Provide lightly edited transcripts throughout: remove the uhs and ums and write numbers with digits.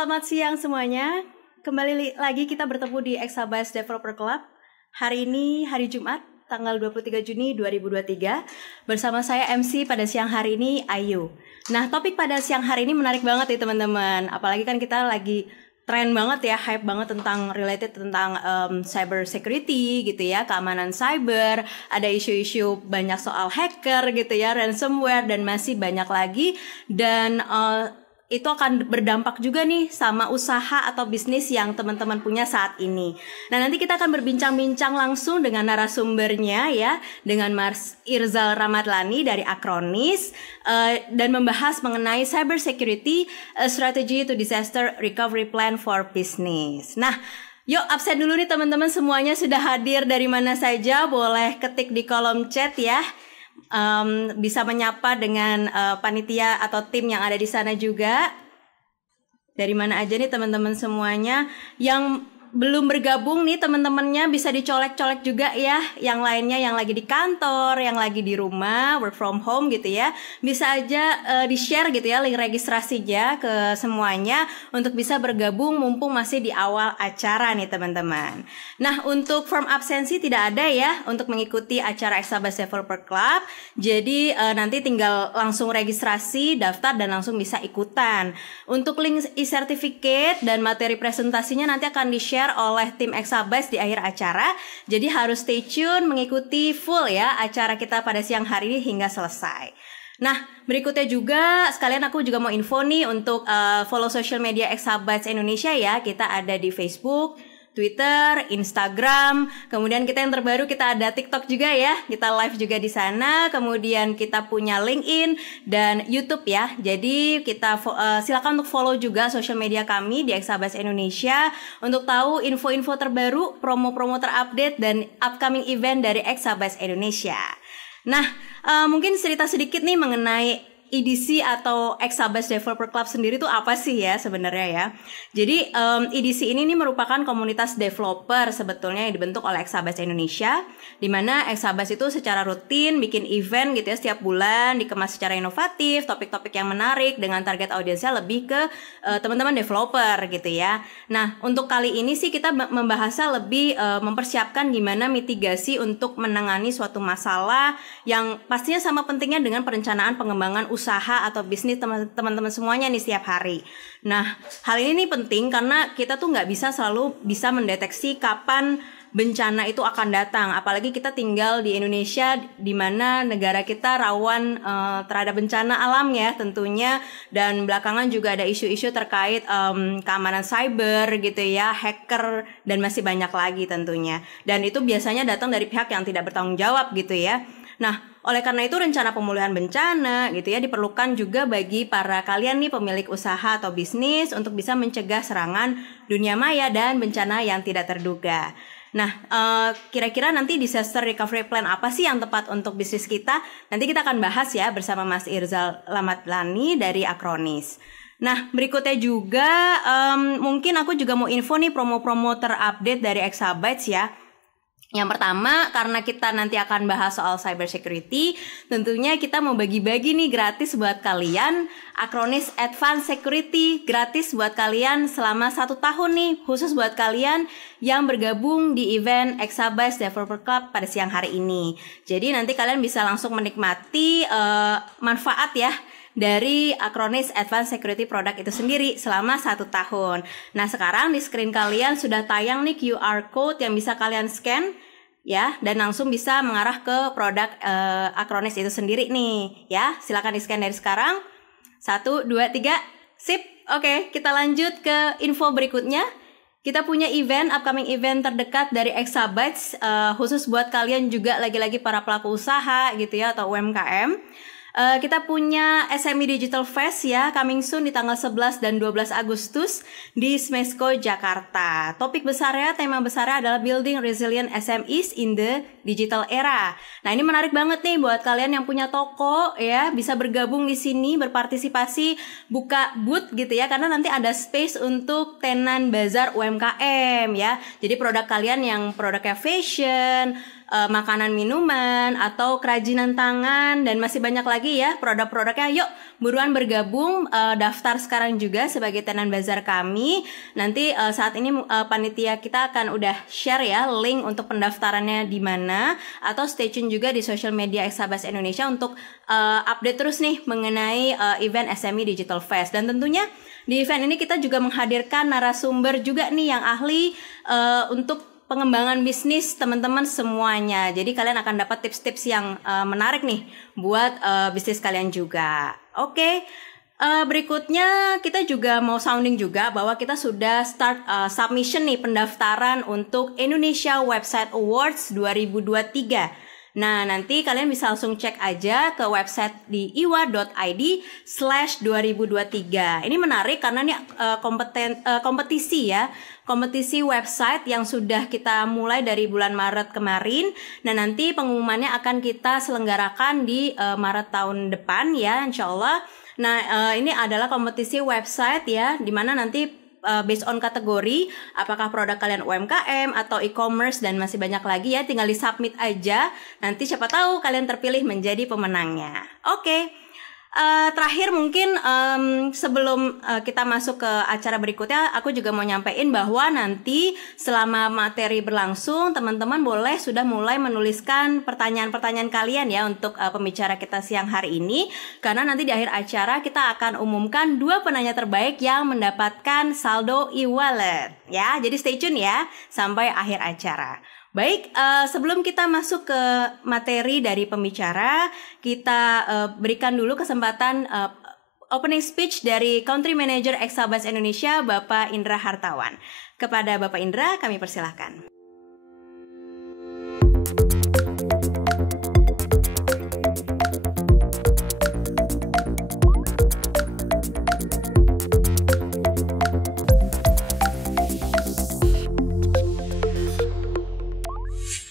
selamat siang semuanya. Kembali lagi kita bertemu di Exabytes Developer Club. Hari ini hari Jumat, tanggal 23 Juni 2023. Bersama saya MC pada siang hari ini, Ayu. Nah, topik pada siang hari ini menarik banget ya teman-teman. Apalagi kan kita lagi tren banget ya, hype banget tentang cyber security gitu ya, keamanan cyber, ada isu-isu banyak soal hacker gitu ya, ransomware dan masih banyak lagi, dan itu akan berdampak juga nih sama usaha atau bisnis yang teman-teman punya saat ini. Nah, nanti kita akan berbincang-bincang langsung dengan narasumbernya ya, dengan Mas Irzal Ramadlani dari Acronis, dan membahas mengenai cyber security, strategy to disaster recovery plan for business. Nah, yuk absen dulu nih teman-teman, semuanya sudah hadir dari mana saja, boleh ketik di kolom chat ya. Bisa menyapa dengan panitia atau tim yang ada di sana juga. Dari mana aja nih teman-teman semuanya. Yang belum bergabung nih teman-temannya bisa dicolek-colek juga ya. Yang lainnya yang lagi di kantor, yang lagi di rumah, work from home gitu ya, bisa aja di-share gitu ya link registrasinya ke semuanya untuk bisa bergabung mumpung masih di awal acara nih teman-teman. Nah, untuk form absensi tidak ada ya untuk mengikuti acara Exabytes Developer Club. Jadi nanti tinggal langsung registrasi, daftar dan langsung bisa ikutan. Untuk link e-certificate dan materi presentasinya nanti akan di-share oleh tim Exabytes di akhir acara. Jadi harus stay tune mengikuti full ya acara kita pada siang hari ini hingga selesai. Nah, berikutnya juga sekalian aku juga mau info nih untuk follow social media Exabytes Indonesia ya. Kita ada di Facebook, Twitter, Instagram, kemudian kita yang terbaru kita ada TikTok juga ya, kita live juga di sana, kemudian kita punya LinkedIn dan YouTube ya. Jadi kita silakan untuk follow juga social media kami di Exabytes Indonesia untuk tahu info-info terbaru, promo-promo terupdate dan upcoming event dari Exabytes Indonesia. Nah, mungkin cerita sedikit nih mengenai EDC atau Exabytes Developer Club sendiri tuh apa sih ya sebenarnya ya. Jadi EDC ini nih merupakan komunitas developer sebetulnya yang dibentuk oleh Exabytes Indonesia, di mana Exabytes itu secara rutin bikin event gitu ya setiap bulan, dikemas secara inovatif, topik-topik yang menarik dengan target audiensnya lebih ke teman-teman developer gitu ya. Nah, untuk kali ini sih kita membahasnya lebih mempersiapkan gimana mitigasi untuk menangani suatu masalah yang pastinya sama pentingnya dengan perencanaan pengembangan usaha atau bisnis teman-teman semuanya nih setiap hari. Nah, hal ini nih penting karena kita tuh nggak bisa selalu bisa mendeteksi kapan bencana itu akan datang. Apalagi kita tinggal di Indonesia di mana negara kita rawan terhadap bencana alam ya tentunya. Dan belakangan juga ada isu-isu terkait keamanan cyber gitu ya, hacker dan masih banyak lagi tentunya. Dan itu biasanya datang dari pihak yang tidak bertanggung jawab gitu ya. Nah, oleh karena itu rencana pemulihan bencana gitu ya diperlukan juga bagi para kalian nih pemilik usaha atau bisnis untuk bisa mencegah serangan dunia maya dan bencana yang tidak terduga. Nah, kira-kira nanti disaster recovery plan apa sih yang tepat untuk bisnis kita? Nanti kita akan bahas ya bersama Mas Irzal Ramadlani dari Acronis. Nah, berikutnya juga mungkin aku juga mau info nih promo-promo terupdate dari Exabytes ya. Yang pertama, karena kita nanti akan bahas soal cyber security, tentunya kita mau bagi-bagi nih gratis buat kalian Acronis Advanced Security, gratis buat kalian selama 1 tahun nih, khusus buat kalian yang bergabung di event Exabytes Developer Club pada siang hari ini. Jadi nanti kalian bisa langsung menikmati manfaat ya dari Acronis Advanced Security Product itu sendiri selama 1 tahun. Nah, sekarang di screen kalian sudah tayang nih QR Code yang bisa kalian scan ya, dan langsung bisa mengarah ke produk Acronis itu sendiri nih ya. Silakan di scan dari sekarang. 1, 2, 3, sip. Oke, kita lanjut ke info berikutnya. Kita punya upcoming event terdekat dari Exabytes, khusus buat kalian juga lagi-lagi para pelaku usaha gitu ya atau UMKM. Kita punya SME Digital Fest ya, coming soon di tanggal 11 dan 12 Agustus di Smesco Jakarta. Topik besarnya, tema besarnya adalah Building Resilient SMEs in the Digital Era. Nah, ini menarik banget nih buat kalian yang punya toko ya, bisa bergabung di sini, berpartisipasi, buka booth gitu ya, karena nanti ada space untuk tenan bazar UMKM ya. Jadi produk kalian yang produknya fashion, makanan minuman atau kerajinan tangan dan masih banyak lagi ya produk-produknya. Yuk buruan bergabung, daftar sekarang juga sebagai tenan bazar kami. Nanti saat ini panitia kita akan udah share ya link untuk pendaftarannya di mana, atau stay tune juga di social media Exabytes Indonesia untuk update terus nih mengenai event SME Digital Fest. Dan tentunya di event ini kita juga menghadirkan narasumber juga nih yang ahli untuk pengembangan bisnis teman-teman semuanya. Jadi kalian akan dapat tips-tips yang menarik nih buat bisnis kalian juga. Oke. Berikutnya kita juga mau sounding juga bahwa kita sudah start submission nih pendaftaran untuk Indonesia Website Awards 2023. Nah, nanti kalian bisa langsung cek aja ke website di iwa.id/2023. Ini menarik karena ini kompetisi ya. Kompetisi website yang sudah kita mulai dari bulan Maret kemarin. Nah, nanti pengumumannya akan kita selenggarakan di Maret tahun depan ya, insya Allah. Nah, ini adalah kompetisi website ya, dimana nanti based on kategori, apakah produk kalian UMKM atau e-commerce dan masih banyak lagi ya, tinggal di submit aja. Nanti siapa tahu kalian terpilih menjadi pemenangnya. Oke. Terakhir mungkin sebelum kita masuk ke acara berikutnya, aku juga mau nyampein bahwa nanti selama materi berlangsung, teman-teman boleh sudah mulai menuliskan pertanyaan-pertanyaan kalian ya untuk pembicara kita siang hari ini, karena nanti di akhir acara kita akan umumkan 2 penanya terbaik yang mendapatkan saldo e-wallet ya. Jadi stay tune ya sampai akhir acara. Baik, sebelum kita masuk ke materi dari pembicara, kita berikan dulu kesempatan opening speech dari Country Manager Exabytes Indonesia, Bapak Indra Hartawan. Kepada Bapak Indra, kami persilahkan.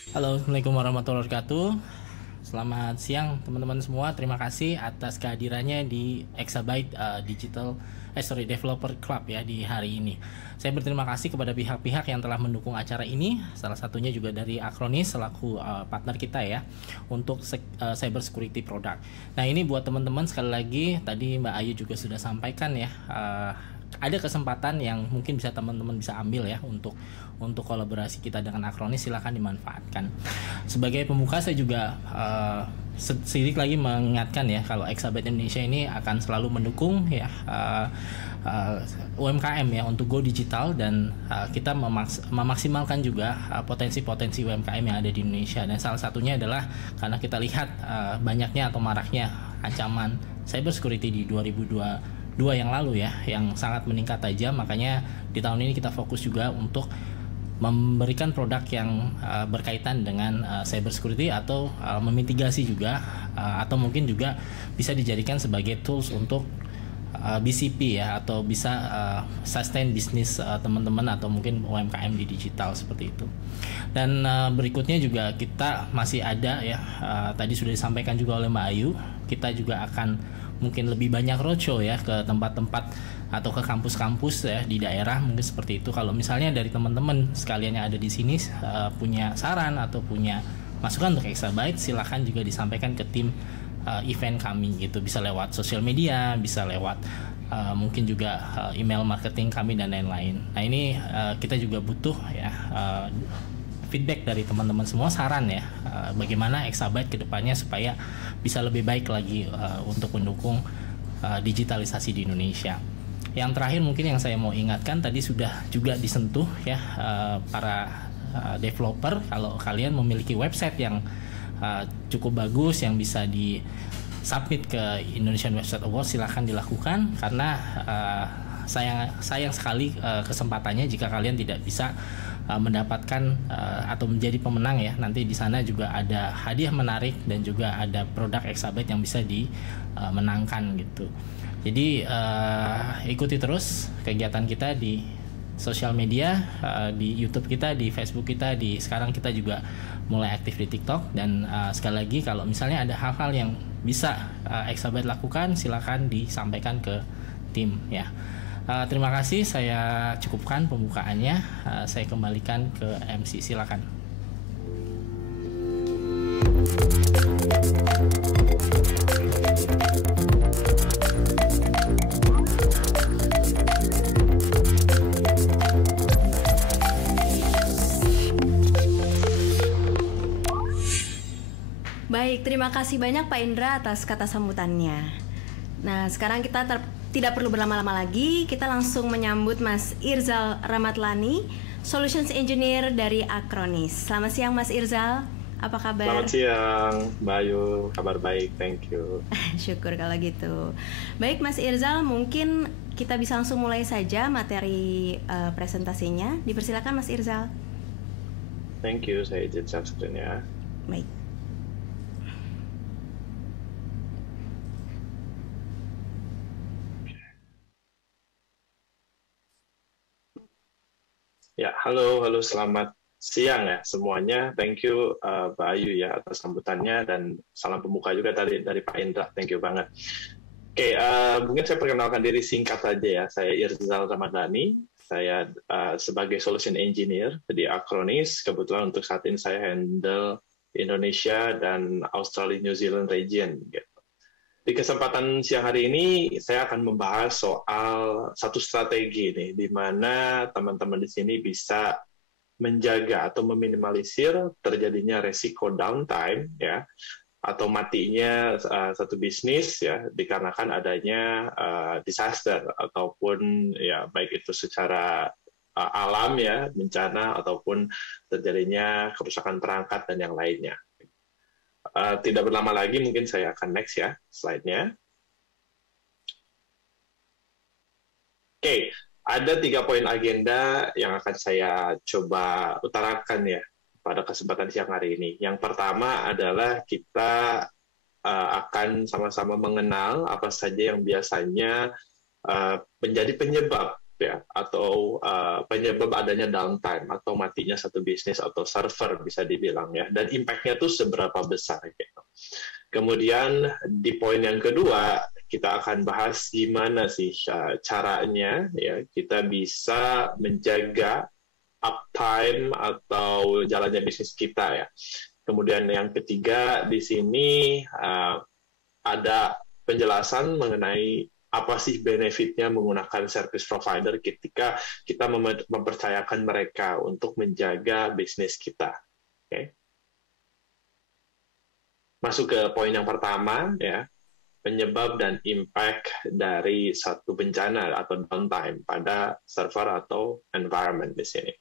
Halo, Assalamualaikum warahmatullahi wabarakatuh. Selamat siang teman-teman semua. Terima kasih atas kehadirannya di Exabytes Developer Club ya di hari ini. Saya berterima kasih kepada pihak-pihak yang telah mendukung acara ini. Salah satunya juga dari Acronis selaku partner kita ya untuk cyber security product. Nah, ini buat teman-teman sekali lagi tadi Mbak Ayu juga sudah sampaikan ya. Ada kesempatan yang mungkin bisa teman-teman bisa ambil ya untuk kolaborasi kita dengan Acronis, silakan dimanfaatkan. Sebagai pembuka saya juga sedikit lagi mengingatkan ya kalau Exabytes Indonesia ini akan selalu mendukung ya UMKM ya untuk go digital, dan kita memaksimalkan juga potensi-potensi UMKM yang ada di Indonesia. Dan salah satunya adalah karena kita lihat banyaknya atau maraknya ancaman cyber security di 2022 yang lalu ya, yang sangat meningkat tajam. Makanya di tahun ini kita fokus juga untuk memberikan produk yang berkaitan dengan cyber security atau memitigasi juga atau mungkin juga bisa dijadikan sebagai tools untuk BCP ya, atau bisa sustain bisnis teman-teman atau mungkin UMKM di digital seperti itu. Dan berikutnya juga kita masih ada ya, tadi sudah disampaikan juga oleh Mbak Ayu, kita juga akan mungkin lebih banyak roadshow ya ke tempat-tempat atau ke kampus-kampus ya di daerah, mungkin seperti itu. Kalau misalnya dari teman-teman sekalian yang ada di sini punya saran atau punya masukan untuk Exabytes, silakan juga disampaikan ke tim event kami gitu. Bisa lewat sosial media, bisa lewat mungkin juga email marketing kami dan lain-lain. Nah, ini kita juga butuh ya feedback dari teman-teman semua, saran ya bagaimana Exabytes kedepannya supaya bisa lebih baik lagi untuk mendukung digitalisasi di Indonesia. Yang terakhir mungkin yang saya mau ingatkan, tadi sudah juga disentuh ya para developer, kalau kalian memiliki website yang cukup bagus yang bisa di submit ke Indonesian Website Awards, silahkan dilakukan, karena sayang sekali kesempatannya jika kalian tidak bisa mendapatkan atau menjadi pemenang ya. Nanti di sana juga ada hadiah menarik dan juga ada produk Exabytes yang bisa dimenangkan gitu. Jadi ikuti terus kegiatan kita di sosial media, di YouTube kita, di Facebook kita, sekarang kita juga mulai aktif di TikTok. Dan sekali lagi kalau misalnya ada hal-hal yang bisa Exabytes lakukan, silakan disampaikan ke tim ya. Terima kasih, saya cukupkan pembukaannya. Saya kembalikan ke MC, silakan. Baik, terima kasih banyak Pak Indra atas kata sambutannya. Nah, sekarang kita tidak perlu berlama-lama lagi, kita langsung menyambut Mas Irzal Ramadlani, Solutions Engineer dari Acronis. Selamat siang Mas Irzal, apa kabar? Selamat siang, Mbak Ayu, kabar baik, thank you. Syukur kalau gitu. Baik Mas Irzal, mungkin kita bisa langsung mulai saja materi presentasinya. Dipersilakan Mas Irzal. Thank you, saya izin share screen ya. Baik. Ya, halo, selamat siang ya semuanya. Thank you Mbak Ayu ya atas sambutannya dan salam pembuka juga dari Pak Indra. Thank you banget. Oke, mungkin saya perkenalkan diri singkat saja ya. Saya Irzal Ramadlani. Saya sebagai Solution Engineer di Acronis. Kebetulan untuk saat ini saya handle Indonesia dan Australia New Zealand region. Gitu. Di kesempatan siang hari ini, saya akan membahas soal satu strategi nih, di mana teman-teman di sini bisa menjaga atau meminimalisir terjadinya resiko downtime, ya, atau matinya satu bisnis, ya, dikarenakan adanya disaster ataupun ya baik itu secara alam ya, bencana ataupun terjadinya kerusakan perangkat dan yang lainnya. Tidak berlama lagi, mungkin saya akan next ya, slide-nya. Oke, ada 3 poin agenda yang akan saya coba utarakan ya pada kesempatan siang hari ini. Yang pertama adalah kita akan sama-sama mengenal apa saja yang biasanya menjadi penyebab ya atau penyebab adanya downtime atau matinya satu bisnis atau server bisa dibilang ya, dan impact-nya tuh seberapa besar gitu. Kemudian di poin yang kedua kita akan bahas gimana sih caranya ya kita bisa menjaga uptime atau jalannya bisnis kita ya. Kemudian yang ketiga di sini ada penjelasan mengenai apa sih benefitnya menggunakan service provider ketika kita mempercayakan mereka untuk menjaga bisnis kita. Okay. Masuk ke poin yang pertama, ya, penyebab dan impact dari satu bencana atau downtime pada server atau environment di sini.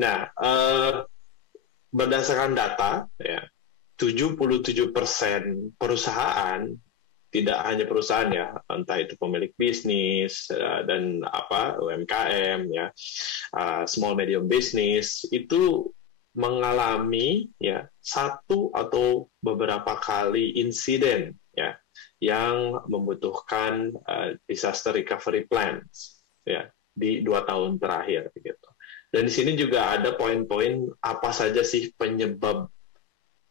Nah, berdasarkan data, ya, 77% perusahaan, tidak hanya perusahaan ya, entah itu pemilik bisnis dan UMKM ya, small medium business itu mengalami ya satu atau beberapa kali insiden ya yang membutuhkan disaster recovery plans ya di 2 tahun terakhir gitu. Dan di sini juga ada poin-poin apa saja sih penyebab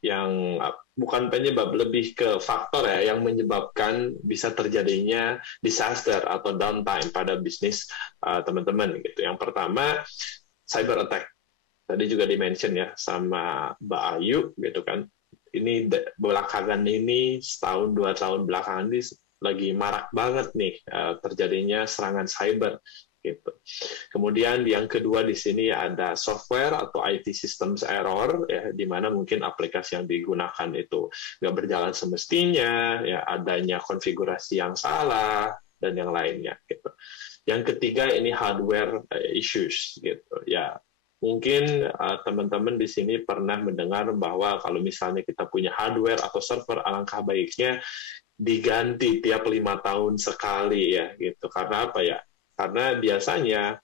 yang bukan penyebab, lebih ke faktor ya yang menyebabkan bisa terjadinya disaster atau downtime pada bisnis teman-teman gitu. Yang pertama, cyber attack. Tadi juga di-mention ya sama Mbak Ayu gitu kan. Ini belakangan ini setahun 2 tahun belakangan ini lagi marak banget nih terjadinya serangan cyber gitu. Kemudian yang kedua di sini ada software atau IT systems error ya, di mana mungkin aplikasi yang digunakan itu nggak berjalan semestinya, ya adanya konfigurasi yang salah dan yang lainnya gitu. Yang ketiga ini hardware issues gitu ya. Mungkin teman-teman di sini pernah mendengar bahwa kalau misalnya kita punya hardware atau server, alangkah baiknya diganti tiap 5 tahun sekali ya gitu. Karena apa ya? Karena biasanya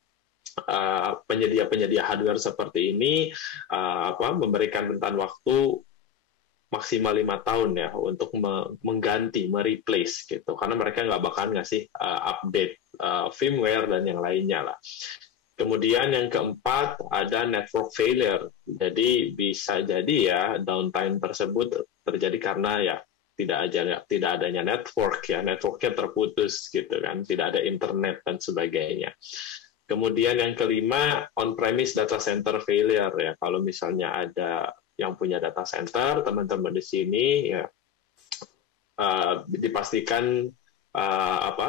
penyedia-penyedia hardware seperti ini memberikan rentan waktu maksimal 5 tahun ya untuk mengganti, mereplace gitu. Karena mereka nggak bakal ngasih update firmware dan yang lainnya lah. Kemudian yang keempat ada network failure. Jadi bisa jadi ya downtime tersebut terjadi karena ya tidak adanya network ya, networknya terputus gitu kan, tidak ada internet dan sebagainya. Kemudian yang kelima on-premise data center failure ya, kalau misalnya ada yang punya data center, teman-teman di sini ya dipastikan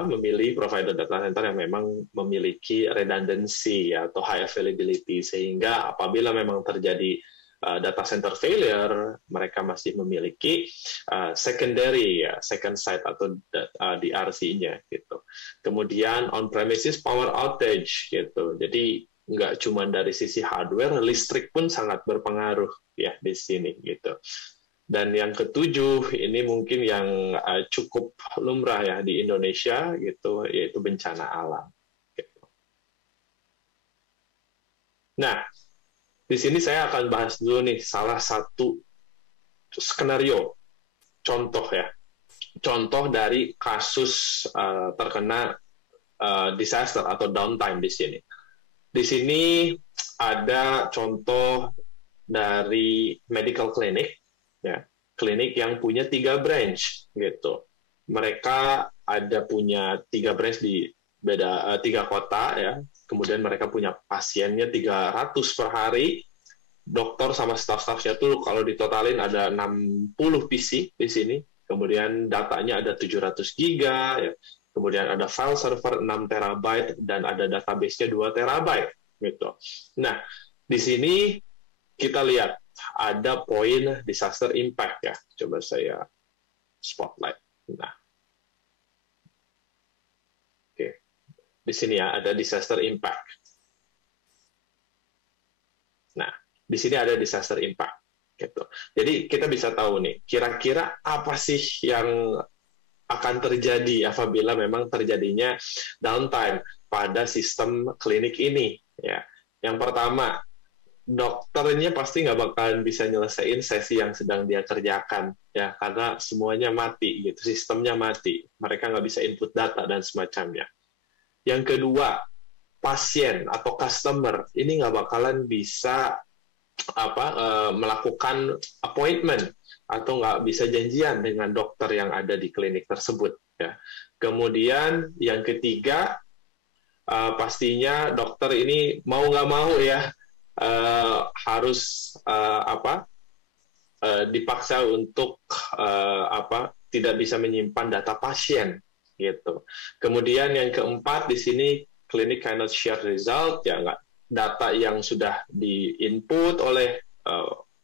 memilih provider data center yang memang memiliki redundancy atau high availability, sehingga apabila memang terjadi data center failure, mereka masih memiliki secondary second site atau DRC-nya gitu. Kemudian on-premises power outage gitu. Jadi nggak cuma dari sisi hardware, listrik pun sangat berpengaruh ya di sini gitu. Dan yang ketujuh, ini mungkin yang cukup lumrah ya di Indonesia gitu, yaitu bencana alam. Gitu. Nah, di sini saya akan bahas dulu nih salah satu skenario, contoh ya, contoh dari kasus terkena disaster atau downtime di sini. Di sini ada contoh dari medical clinic, ya, klinik yang punya 3 branch gitu. Mereka ada punya 3 branch di beda 3 kota ya. Kemudian mereka punya pasiennya 300 per hari. Dokter sama staff-staffnya tuh kalau ditotalin ada 60 PC di sini. Kemudian datanya ada 700 giga ya. Kemudian ada file server 6 terabyte dan ada database-nya 2 terabyte gitu. Nah, di sini kita lihat ada poin disaster impact ya. Coba saya spotlight. Nah. Oke. Di sini ya ada disaster impact. Nah, di sini ada disaster impact gitu. Jadi kita bisa tahu nih, kira-kira apa sih yang akan terjadi apabila memang terjadinya downtime pada sistem klinik ini ya. Yang pertama, dokternya pasti nggak bakalan bisa nyelesain sesi yang sedang dia kerjakan ya, karena semuanya mati gitu, sistemnya mati, mereka nggak bisa input data dan semacamnya. Yang kedua, pasien atau customer ini nggak bakalan bisa melakukan appointment atau nggak bisa janjian dengan dokter yang ada di klinik tersebut ya. Kemudian yang ketiga, pastinya dokter ini mau nggak mau ya harus dipaksa untuk tidak bisa menyimpan data pasien gitu. Kemudian yang keempat di sini klinik cannot share result ya, nggak, data yang sudah di-input oleh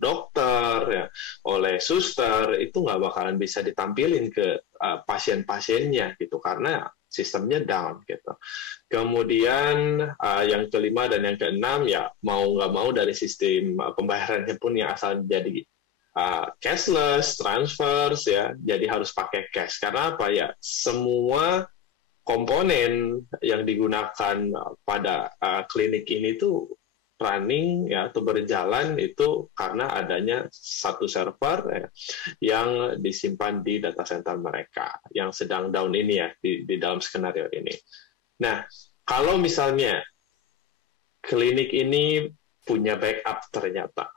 dokter ya, oleh suster itu nggak bakalan bisa ditampilin ke pasien-pasiennya gitu karena sistemnya down gitu. Kemudian yang kelima dan yang keenam ya mau nggak mau dari sistem pembayarannya pun yang asal jadi cashless, transfers ya, jadi harus pakai cash. Karena apa ya? Semua komponen yang digunakan pada klinik ini tuh running ya atau berjalan itu karena adanya satu server ya, yang disimpan di data center mereka yang sedang down ini ya di dalam skenario ini. Nah, kalau misalnya klinik ini punya backup ternyata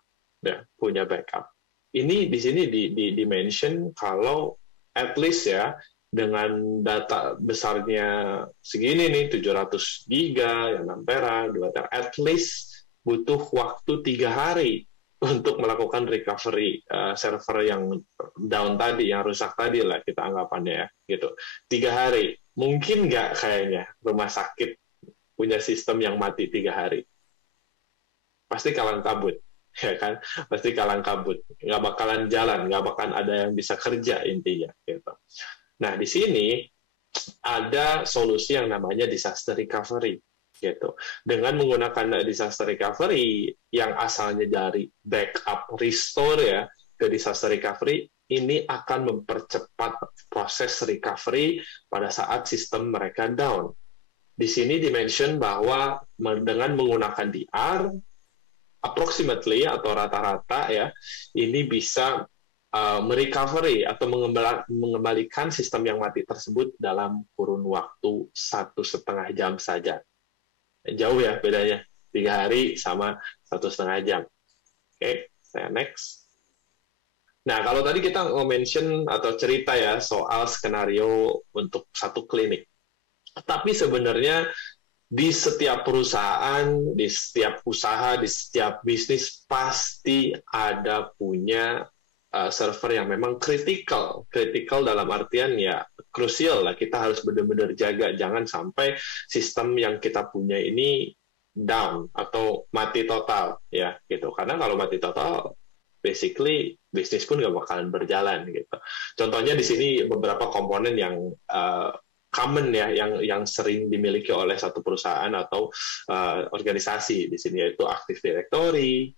ya, punya backup. Ini di sini di mention kalau at least ya dengan data besarnya segini nih 700 giga, 6 tera, 2 tera, at least butuh waktu 3 hari untuk melakukan recovery server yang down tadi, yang rusak tadi lah kita anggapannya ya, gitu. 3 hari. Mungkin nggak kayaknya rumah sakit punya sistem yang mati 3 hari. Pasti kalang kabut, ya kan? Pasti kalang kabut. Nggak bakalan jalan, nggak bakalan ada yang bisa kerja intinya, gitu. Nah, di sini ada solusi yang namanya disaster recovery. Gitu. Dengan menggunakan disaster recovery yang asalnya dari backup restore ya ke disaster recovery, ini akan mempercepat proses recovery pada saat sistem mereka down. Di sini dimention bahwa dengan menggunakan DR approximately atau rata-rata ya, ini bisa merecovery atau mengembalikan sistem yang mati tersebut dalam kurun waktu 1,5 jam saja. Jauh ya bedanya, 3 hari sama 1,5 jam. Oke, saya next. Nah, kalau tadi kita mention atau cerita ya soal skenario untuk satu klinik. Tapi sebenarnya di setiap perusahaan, di setiap usaha, di setiap bisnis pasti ada punya server yang memang kritikal dalam artian ya krusial lah, kita harus benar-benar jaga jangan sampai sistem yang kita punya ini down atau mati total ya gitu, karena kalau mati total basically bisnis pun nggak bakalan berjalan gitu. Contohnya di sini beberapa komponen yang common ya, yang sering dimiliki oleh satu perusahaan atau organisasi di sini, yaitu Active Directory,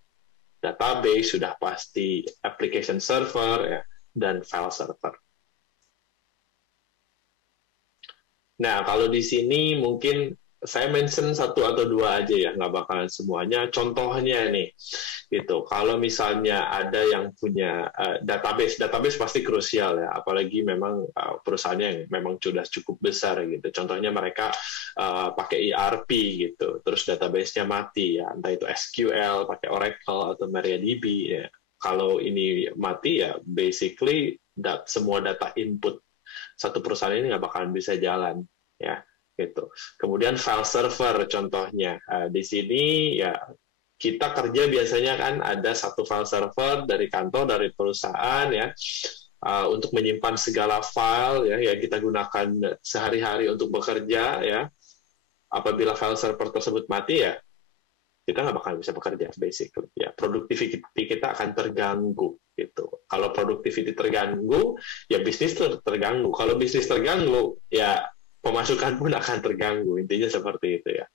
database, sudah pasti application server ya, dan file server. Nah, kalau di sini mungkin saya mention satu atau dua aja ya, nggak bakalan semuanya. Contohnya nih, gitu. Kalau misalnya ada yang punya database pasti krusial ya, apalagi memang perusahaannya yang memang sudah cukup besar gitu. Contohnya mereka pakai ERP gitu, terus database-nya mati ya, entah itu SQL, pakai Oracle atau MariaDB ya. Kalau ini mati ya, basically semua data input satu perusahaan ini nggak bakalan bisa jalan ya. Gitu. Kemudian file server contohnya di sini ya, kita kerja biasanya kan ada satu file server dari kantor, dari perusahaan ya, untuk menyimpan segala file ya yang kita gunakan sehari-hari untuk bekerja ya. Apabila file server tersebut mati ya, kita nggak bakal bisa bekerja basically ya, produktiviti kita akan terganggu gitu. Kalau produktiviti terganggu ya bisnis terganggu. Kalau bisnis terganggu ya pemasukan pun akan terganggu, intinya seperti itu ya.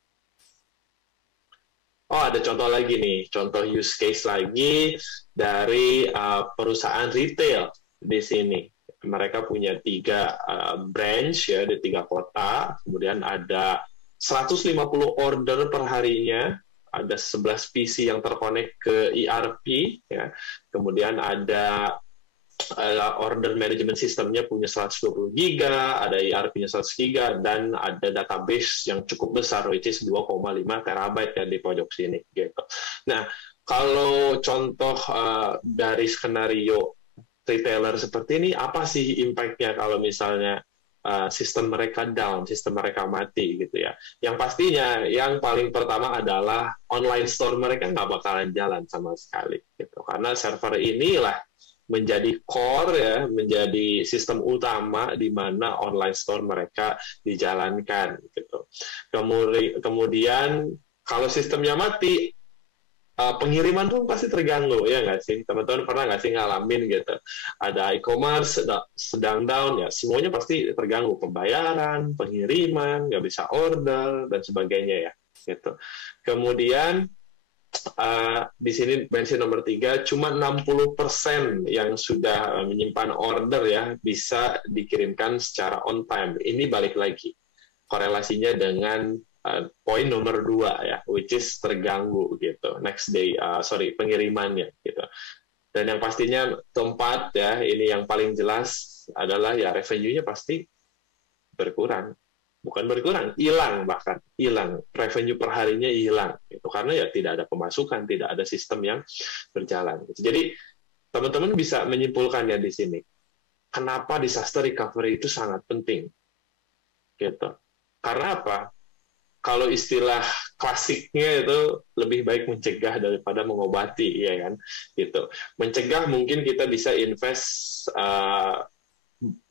Oh, ada contoh lagi nih, contoh use case lagi dari perusahaan retail di sini. Mereka punya 3 branch ya di 3 kota, kemudian ada 150 order per harinya, ada 11 PC yang terkonek ke ERP ya, kemudian ada order management sistemnya punya 120 GB, ada ERP-nya 100 GB, dan ada database yang cukup besar, which is 2,5 terabyte ya di pojok sini. Gitu. Nah, kalau contoh dari skenario retailer seperti ini, apa sih impact-nya kalau misalnya sistem mereka down, sistem mereka mati gitu ya. Yang pastinya, yang paling pertama adalah online store mereka nggak bakalan jalan sama sekali. Gitu. Karena server inilah menjadi core ya, menjadi sistem utama di mana online store mereka dijalankan gitu. Kemudian kalau sistemnya mati, pengiriman pun pasti terganggu ya nggak sih? Teman-teman pernah nggak sih ngalamin gitu? Ada e-commerce sedang down ya, semuanya pasti terganggu, pembayaran, pengiriman, nggak bisa order dan sebagainya ya gitu. Kemudian di sini mention nomor 3, cuma 60% yang sudah menyimpan order ya bisa dikirimkan secara on time. Ini balik lagi korelasinya dengan poin nomor 2 ya, which is terganggu gitu. Next day, pengirimannya gitu. Dan yang pastinya keempat ya, ini yang paling jelas adalah ya revenue-nya pasti berkurang. Bukan berkurang, hilang, bahkan hilang, revenue per harinya hilang gitu. Karena ya tidak ada pemasukan, tidak ada sistem yang berjalan gitu. Jadi teman-teman bisa menyimpulkan ya di sini, kenapa disaster recovery itu sangat penting gitu. Karena apa? Kalau istilah klasiknya itu lebih baik mencegah daripada mengobati, ya kan gitu. Mencegah mungkin kita bisa invest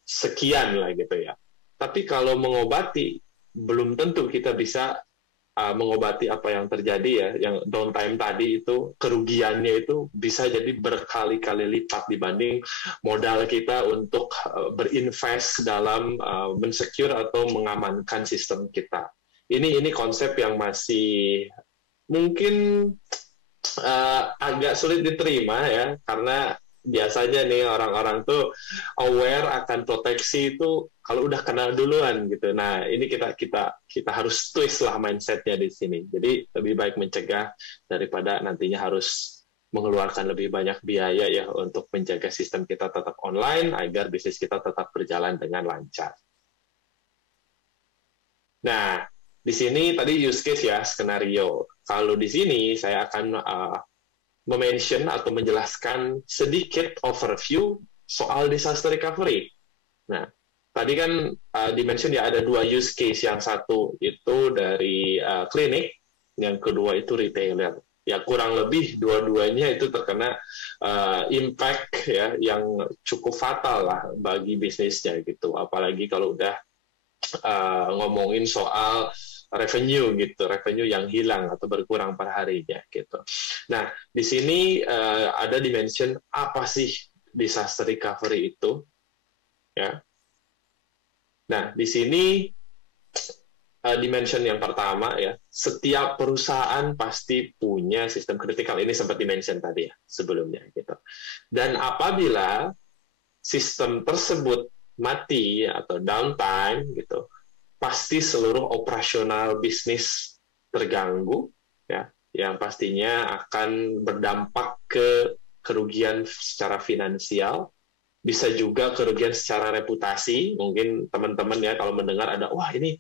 sekian lah gitu ya. Tapi kalau mengobati, belum tentu kita bisa mengobati apa yang terjadi ya, yang downtime tadi itu, kerugiannya itu bisa jadi berkali-kali lipat dibanding modal kita untuk berinvest dalam mensecure atau mengamankan sistem kita. Ini konsep yang masih mungkin agak sulit diterima ya, karena biasanya nih orang-orang tuh aware akan proteksi itu kalau udah kenal duluan gitu. Nah, ini kita harus twist lah mindsetnya di sini. Jadi lebih baik mencegah daripada nantinya harus mengeluarkan lebih banyak biaya ya untuk menjaga sistem kita tetap online agar bisnis kita tetap berjalan dengan lancar. Nah, di sini tadi use case ya, skenario. Kalau di sini saya akan mention atau menjelaskan sedikit overview soal disaster recovery. Nah, tadi kan dimention ya ada 2 use case, yang satu itu dari klinik, yang kedua itu retailer. Ya kurang lebih dua-duanya itu terkena impact ya yang cukup fatal lah bagi bisnisnya gitu. Apalagi kalau udah ngomongin soal revenue gitu, revenue yang hilang atau berkurang per harinya gitu. Nah, di sini ada dimension apa sih disaster recovery itu, ya. Nah, di sini dimension yang pertama ya, setiap perusahaan pasti punya sistem kritikal. Ini sempat dimention tadi ya sebelumnya gitu. Dan apabila sistem tersebut mati atau downtime gitu, pasti seluruh operasional bisnis terganggu ya, yang pastinya akan berdampak ke kerugian secara finansial, bisa juga kerugian secara reputasi. Mungkin teman-teman ya kalau mendengar ada, wah ini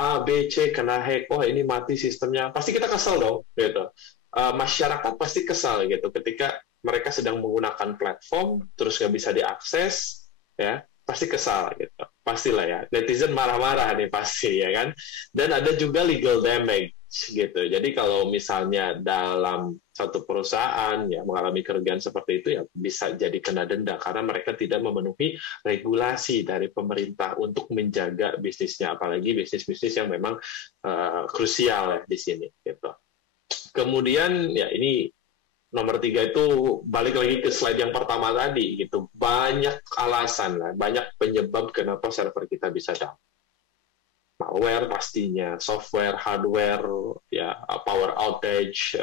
A, B, C kena hack, wah ini mati sistemnya, pasti kita kesel dong gitu. Masyarakat pasti kesal gitu ketika mereka sedang menggunakan platform terus nggak bisa diakses ya, pasti kesal gitu, pastilah ya, netizen marah-marah nih pasti ya kan. Dan ada juga legal damage gitu. Jadi kalau misalnya dalam satu perusahaan ya mengalami kerugian seperti itu ya bisa jadi kena denda karena mereka tidak memenuhi regulasi dari pemerintah untuk menjaga bisnisnya, apalagi bisnis-bisnis yang memang krusial ya di sini gitu. Kemudian ya ini nomor 3 itu balik lagi ke slide yang pertama tadi gitu, banyak alasan lah, banyak penyebab kenapa server kita bisa down. Malware pastinya, software, hardware, ya power outage,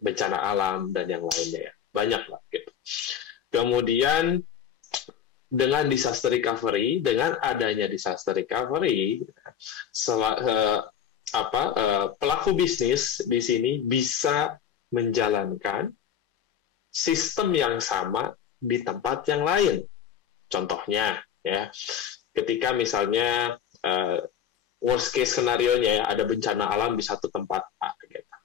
bencana alam dan yang lainnya ya, banyak lah gitu. Kemudian dengan disaster recovery, dengan adanya disaster recovery, pelaku bisnis di sini bisa menjalankan sistem yang sama di tempat yang lain. Contohnya, ya, ketika misalnya worst case scenario-nya ya, ada bencana alam di satu tempat A, gitu.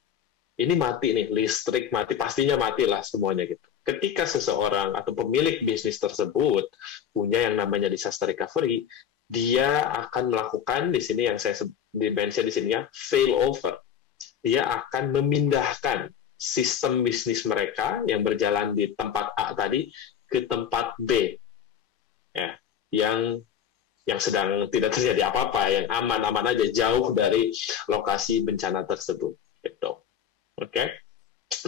Ini mati nih, listrik mati, pastinya matilah semuanya gitu. Ketika seseorang atau pemilik bisnis tersebut punya yang namanya disaster recovery, dia akan melakukan di sini yang saya mention di sini ya, failover. Dia akan memindahkan sistem bisnis mereka yang berjalan di tempat A tadi ke tempat B, ya, yang sedang tidak terjadi apa-apa, yang aman-aman aja, jauh dari lokasi bencana tersebut. Gitu. Oke.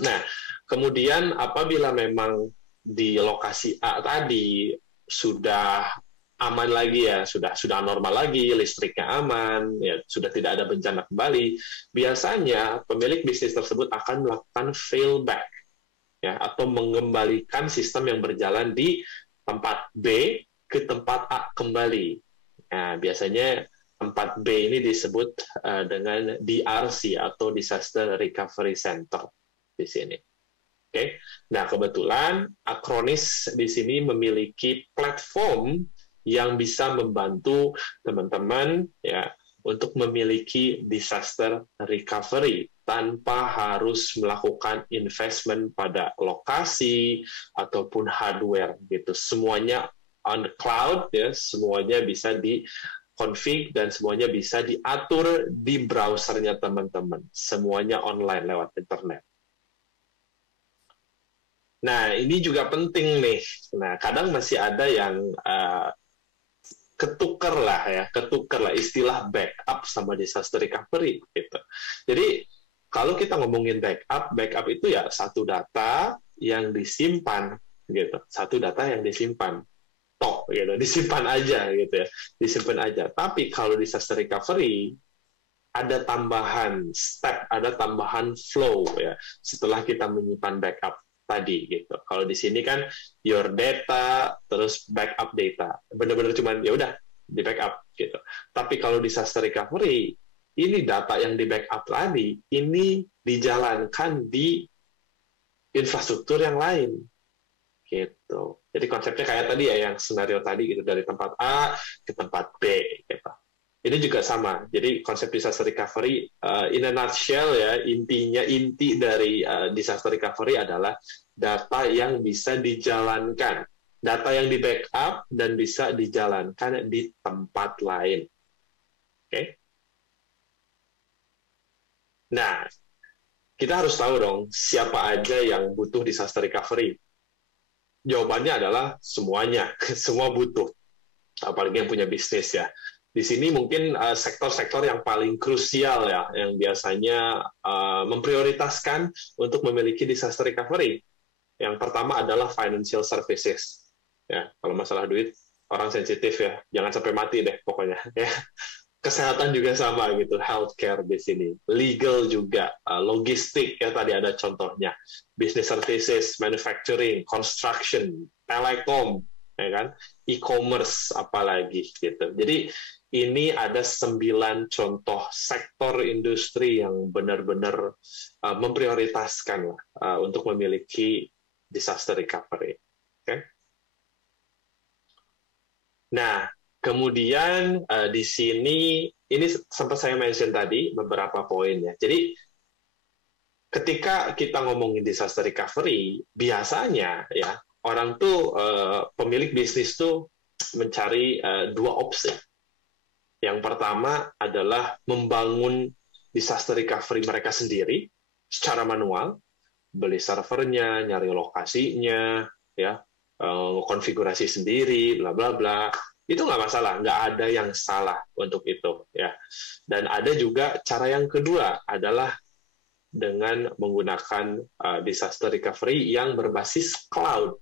Nah, kemudian apabila memang di lokasi A tadi sudah aman lagi ya, sudah normal lagi, listriknya aman, ya sudah tidak ada bencana kembali, biasanya pemilik bisnis tersebut akan melakukan failback ya, atau mengembalikan sistem yang berjalan di tempat B ke tempat A kembali. Nah, biasanya tempat B ini disebut dengan DRC atau Disaster Recovery Center di sini. Oke. Nah, kebetulan Acronis di sini memiliki platform yang bisa membantu teman-teman ya untuk memiliki disaster recovery tanpa harus melakukan investment pada lokasi ataupun hardware gitu. Semuanya on the cloud ya, semuanya bisa di-config dan semuanya bisa diatur di browsernya teman-teman. Semuanya online lewat internet. Nah, ini juga penting nih. Nah, kadang masih ada yang ketukar lah istilah backup sama disaster recovery gitu. Jadi kalau kita ngomongin backup itu ya satu data yang disimpan gitu, satu data yang disimpan, gitu, disimpan aja gitu ya, disimpan aja. Tapi kalau disaster recovery ada tambahan step, ada tambahan flow ya setelah kita menyimpan backup tadi gitu. Kalau di sini kan your data terus backup data, benar-benar cuman ya udah di backup gitu. Tapi kalau disaster recovery, ini data yang di backup tadi ini dijalankan di infrastruktur yang lain gitu. Jadi konsepnya kayak tadi ya yang scenario tadi gitu, dari tempat A ke tempat B gitu. Ini juga sama. Jadi konsep disaster recovery in a nutshell ya, inti dari disaster recovery adalah data yang bisa dijalankan data yang di backup dan bisa dijalankan di tempat lain. Oke? Nah, kita harus tahu dong siapa aja yang butuh disaster recovery. Jawabannya adalah semuanya, semua butuh. Apalagi yang punya bisnis ya. Di sini mungkin sektor-sektor yang paling krusial ya, yang biasanya memprioritaskan untuk memiliki disaster recovery. Yang pertama adalah financial services. Ya, kalau masalah duit, orang sensitif ya, jangan sampai mati deh pokoknya. Ya. Kesehatan juga sama gitu, healthcare di sini. Legal juga, logistik ya tadi ada contohnya. Business services, manufacturing, construction, telekom, ya kan, e-commerce apalagi gitu. Jadi ini ada 9 contoh sektor industri yang benar-benar memprioritaskan untuk memiliki disaster recovery. Okay? Nah, kemudian di sini ini sempat saya mention tadi beberapa poin ya. Jadi ketika kita ngomongin disaster recovery, biasanya ya orang tuh pemilik bisnis tuh mencari 2 opsi. Yang pertama adalah membangun disaster recovery mereka sendiri secara manual, beli servernya, nyari lokasinya, ya, konfigurasi sendiri, bla bla bla. Itu nggak masalah, nggak ada yang salah untuk itu, ya. Dan ada juga cara yang kedua adalah dengan menggunakan disaster recovery yang berbasis cloud.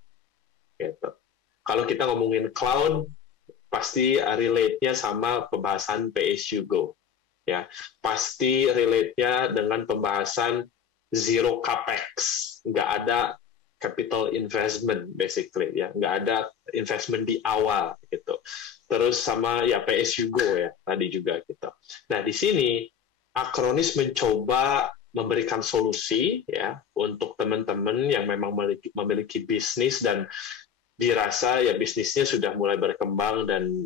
Gitu. Kalau kita ngomongin cloud, pasti relate-nya sama pembahasan pay-as-you-go. Ya, pasti relate-nya dengan pembahasan zero capex, nggak ada capital investment basically, ya, nggak ada investment di awal gitu. Terus sama ya pay-as-you-go ya tadi juga gitu. Nah di sini Acronis mencoba memberikan solusi ya untuk teman-teman yang memang memiliki bisnis dan dirasa ya bisnisnya sudah mulai berkembang dan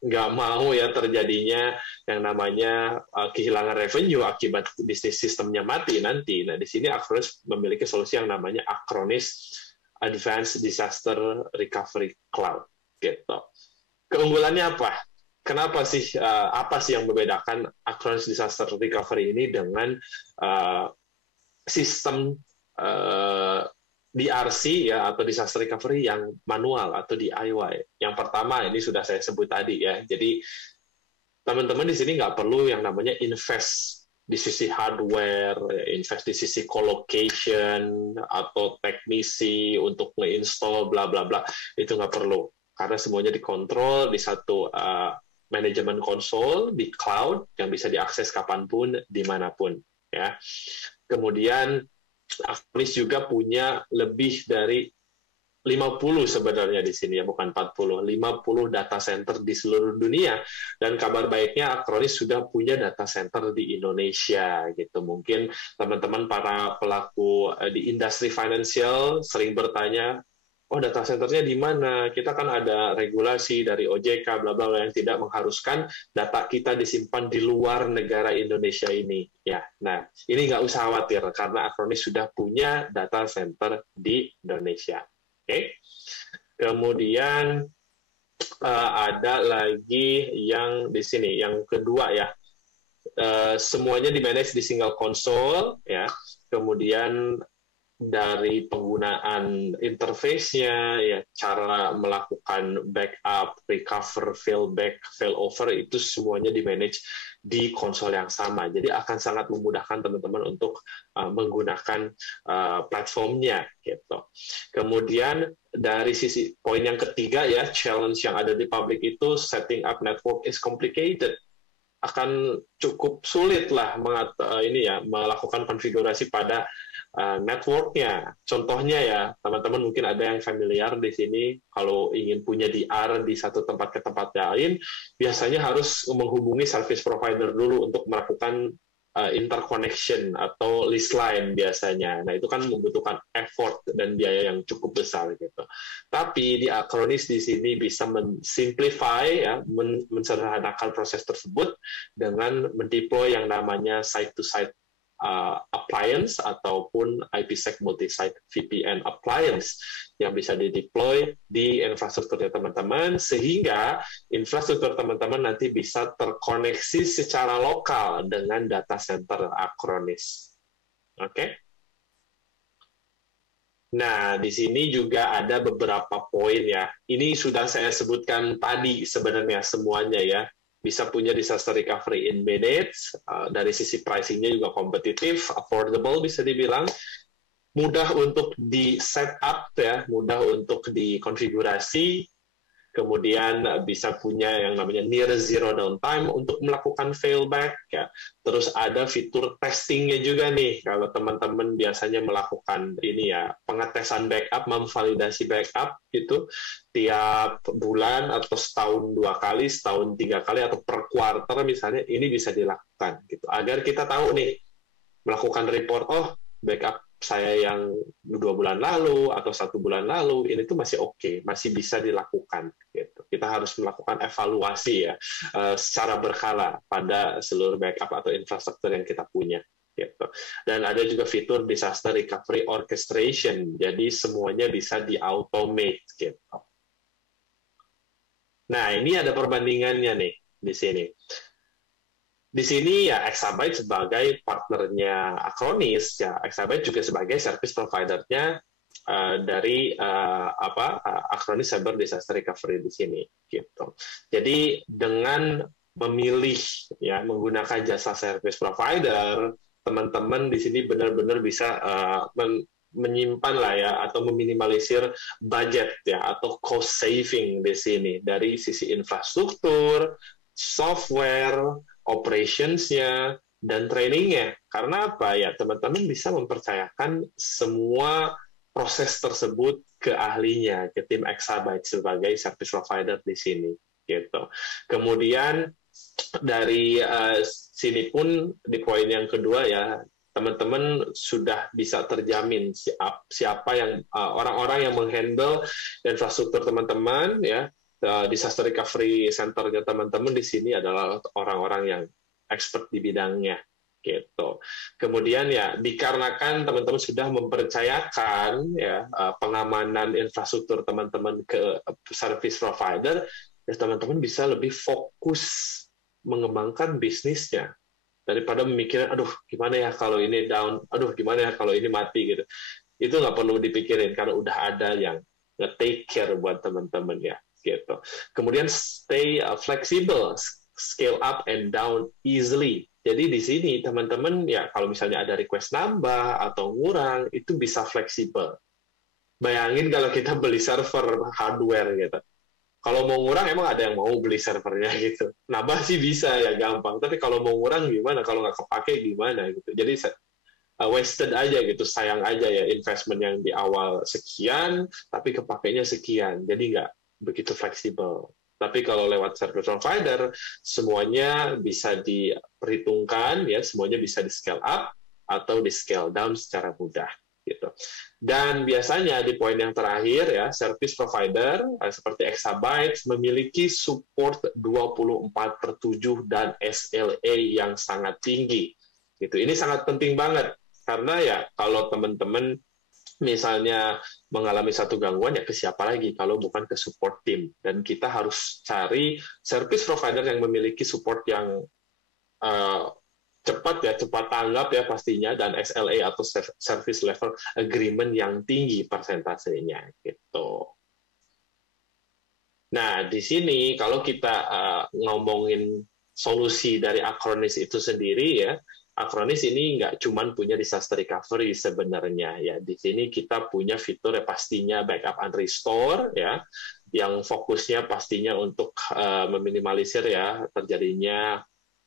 nggak mau ya terjadinya yang namanya kehilangan revenue akibat bisnis sistemnya mati nanti. Nah, di sini Acronis memiliki solusi yang namanya Acronis Advanced Disaster Recovery Cloud. Gitu. Keunggulannya apa? Kenapa sih, apa sih yang membedakan Acronis Disaster Recovery ini dengan sistem DRC ya atau disaster recovery yang manual atau DIY. Yang pertama ini sudah saya sebut tadi ya. Jadi teman-teman di sini nggak perlu yang namanya invest di sisi hardware, invest di sisi colocation atau teknisi untuk nge-install bla bla bla. Itu nggak perlu karena semuanya dikontrol di satu manajemen konsol di cloud yang bisa diakses kapanpun dimanapun ya. Kemudian Acronis juga punya lebih dari 50 sebenarnya di sini ya, bukan 40, 50 data center di seluruh dunia. Dan kabar baiknya Acronis sudah punya data center di Indonesia gitu. Mungkin teman-teman para pelaku di industri financial sering bertanya, oh data centernya di mana? Kita kan ada regulasi dari OJK bla bla yang tidak mengharuskan data kita disimpan di luar negara Indonesia ini. Ya, nah ini nggak usah khawatir karena Acronis sudah punya data center di Indonesia. Oke. Kemudian ada lagi yang di sini, yang kedua ya, semuanya di-manage di single console ya. Kemudian dari penggunaan interface-nya, ya, cara melakukan backup, recover, failback, failover, itu semuanya di-manage di konsol yang sama. Jadi akan sangat memudahkan teman-teman untuk menggunakan platformnya. Gitu. Kemudian dari sisi poin yang ketiga, ya, challenge yang ada di public itu, setting up network is complicated. Akan cukup sulit lah melakukan konfigurasi pada network-nya. Contohnya ya, teman-teman mungkin ada yang familiar di sini, kalau ingin punya DR di satu tempat ke tempat lain, biasanya harus menghubungi service provider dulu untuk melakukan interconnection atau list line biasanya. Nah, itu kan membutuhkan effort dan biaya yang cukup besar gitu. Tapi di Acronis di sini bisa mensimplify ya, mensederhanakan proses tersebut dengan mendeploy yang namanya site to site appliance ataupun IPsec multi-site VPN appliance yang bisa dideploy di infrastrukturnya teman-teman, sehingga infrastruktur teman-teman nanti bisa terkoneksi secara lokal dengan data center Acronis. Oke? Nah, di sini juga ada beberapa poin ya. Ini sudah saya sebutkan tadi sebenarnya semuanya ya. Bisa punya disaster recovery in minutes, dari sisi pricing-nya juga kompetitif, affordable bisa dibilang, mudah untuk di setup ya, mudah untuk dikonfigurasi, kemudian bisa punya yang namanya near zero downtime untuk melakukan failback ya. Terus ada fitur testingnya juga nih, kalau teman-teman biasanya melakukan ini ya, pengetesan backup, memvalidasi backup gitu tiap bulan atau setahun 2 kali, setahun 3 kali atau per quarter misalnya, ini bisa dilakukan gitu agar kita tahu nih melakukan report, oh backup saya yang 2 bulan lalu atau 1 bulan lalu ini tuh masih oke, masih bisa dilakukan gitu. Kita harus melakukan evaluasi ya secara berkala pada seluruh backup atau infrastruktur yang kita punya gitu. Dan ada juga fitur disaster recovery orchestration, jadi semuanya bisa di-automate gitu. Nah, ini ada perbandingannya nih di sini. Di sini ya Exabyte sebagai partnernya Acronis, ya Exabyte juga sebagai service provider-nya dari Acronis Cyber Disaster Recovery di sini gitu. Jadi dengan memilih ya menggunakan jasa service provider, teman-teman di sini benar-benar bisa menyimpan lah ya atau meminimalisir budget ya atau cost saving di sini dari sisi infrastruktur, software, operations-nya, dan training-nya. Karena apa? Ya, teman-teman bisa mempercayakan semua proses tersebut ke ahlinya, ke tim Exabyte sebagai service provider di sini. Gitu. Kemudian, dari sini pun, di poin yang kedua ya, teman-teman sudah bisa terjamin siapa yang orang-orang yang menghandle infrastruktur teman-teman ya. Disaster recovery center-nya teman-teman di sini adalah orang-orang yang expert di bidangnya gitu. Kemudian ya dikarenakan teman-teman sudah mempercayakan ya pengamanan infrastruktur teman-teman ke service provider, ya teman-teman bisa lebih fokus mengembangkan bisnisnya daripada memikirkan aduh gimana ya kalau ini down, aduh gimana ya kalau ini mati gitu. Itu nggak perlu dipikirin karena udah ada yang nge-take care buat teman-teman ya. Gitu. Kemudian stay flexible, scale up and down easily. Jadi di sini teman-teman ya kalau misalnya ada request nambah atau ngurang itu bisa fleksibel. Bayangin kalau kita beli server hardware gitu. Kalau mau ngurang emang ada yang mau beli servernya gitu. Nambah sih bisa ya gampang. Tapi kalau mau ngurang gimana? Kalau nggak kepake gimana gitu. Jadi wasted aja gitu, sayang aja ya investment yang di awal sekian, tapi kepakainya sekian. Jadi nggak begitu fleksibel. Tapi kalau lewat service provider, semuanya bisa diperhitungkan, ya semuanya bisa di scale up atau di scale down secara mudah. Gitu. Dan biasanya di poin yang terakhir ya, service provider seperti Exabyte memiliki support 24/7 dan SLA yang sangat tinggi. Gitu. Ini sangat penting banget karena ya kalau teman-teman misalnya mengalami satu gangguan ya ke siapa lagi kalau bukan ke support team, dan kita harus cari service provider yang memiliki support yang cepat ya, cepat tanggap ya pastinya, dan SLA atau service level agreement yang tinggi persentasenya gitu. Nah di sini kalau kita ngomongin solusi dari Acronis itu sendiri ya, Acronis ini nggak cuma punya disaster recovery sebenarnya ya. Di sini kita punya fitur ya pastinya backup and restore ya, yang fokusnya pastinya untuk meminimalisir ya terjadinya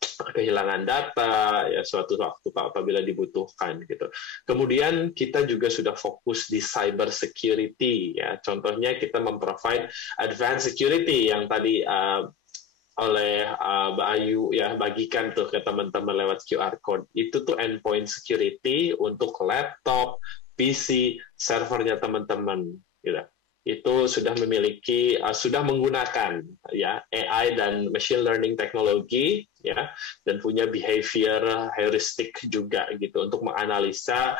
kehilangan data ya suatu waktu apabila dibutuhkan gitu. Kemudian kita juga sudah fokus di cyber security ya. Contohnya kita memprovide advanced security yang tadi oleh Mbak Ayu ya bagikan tuh ke teman-teman lewat QR code. Itu tuh endpoint security untuk laptop, PC, servernya teman-teman gitu. itu sudah memiliki sudah menggunakan ya AI dan machine learning teknologi ya, dan punya behavior heuristic juga gitu untuk menganalisa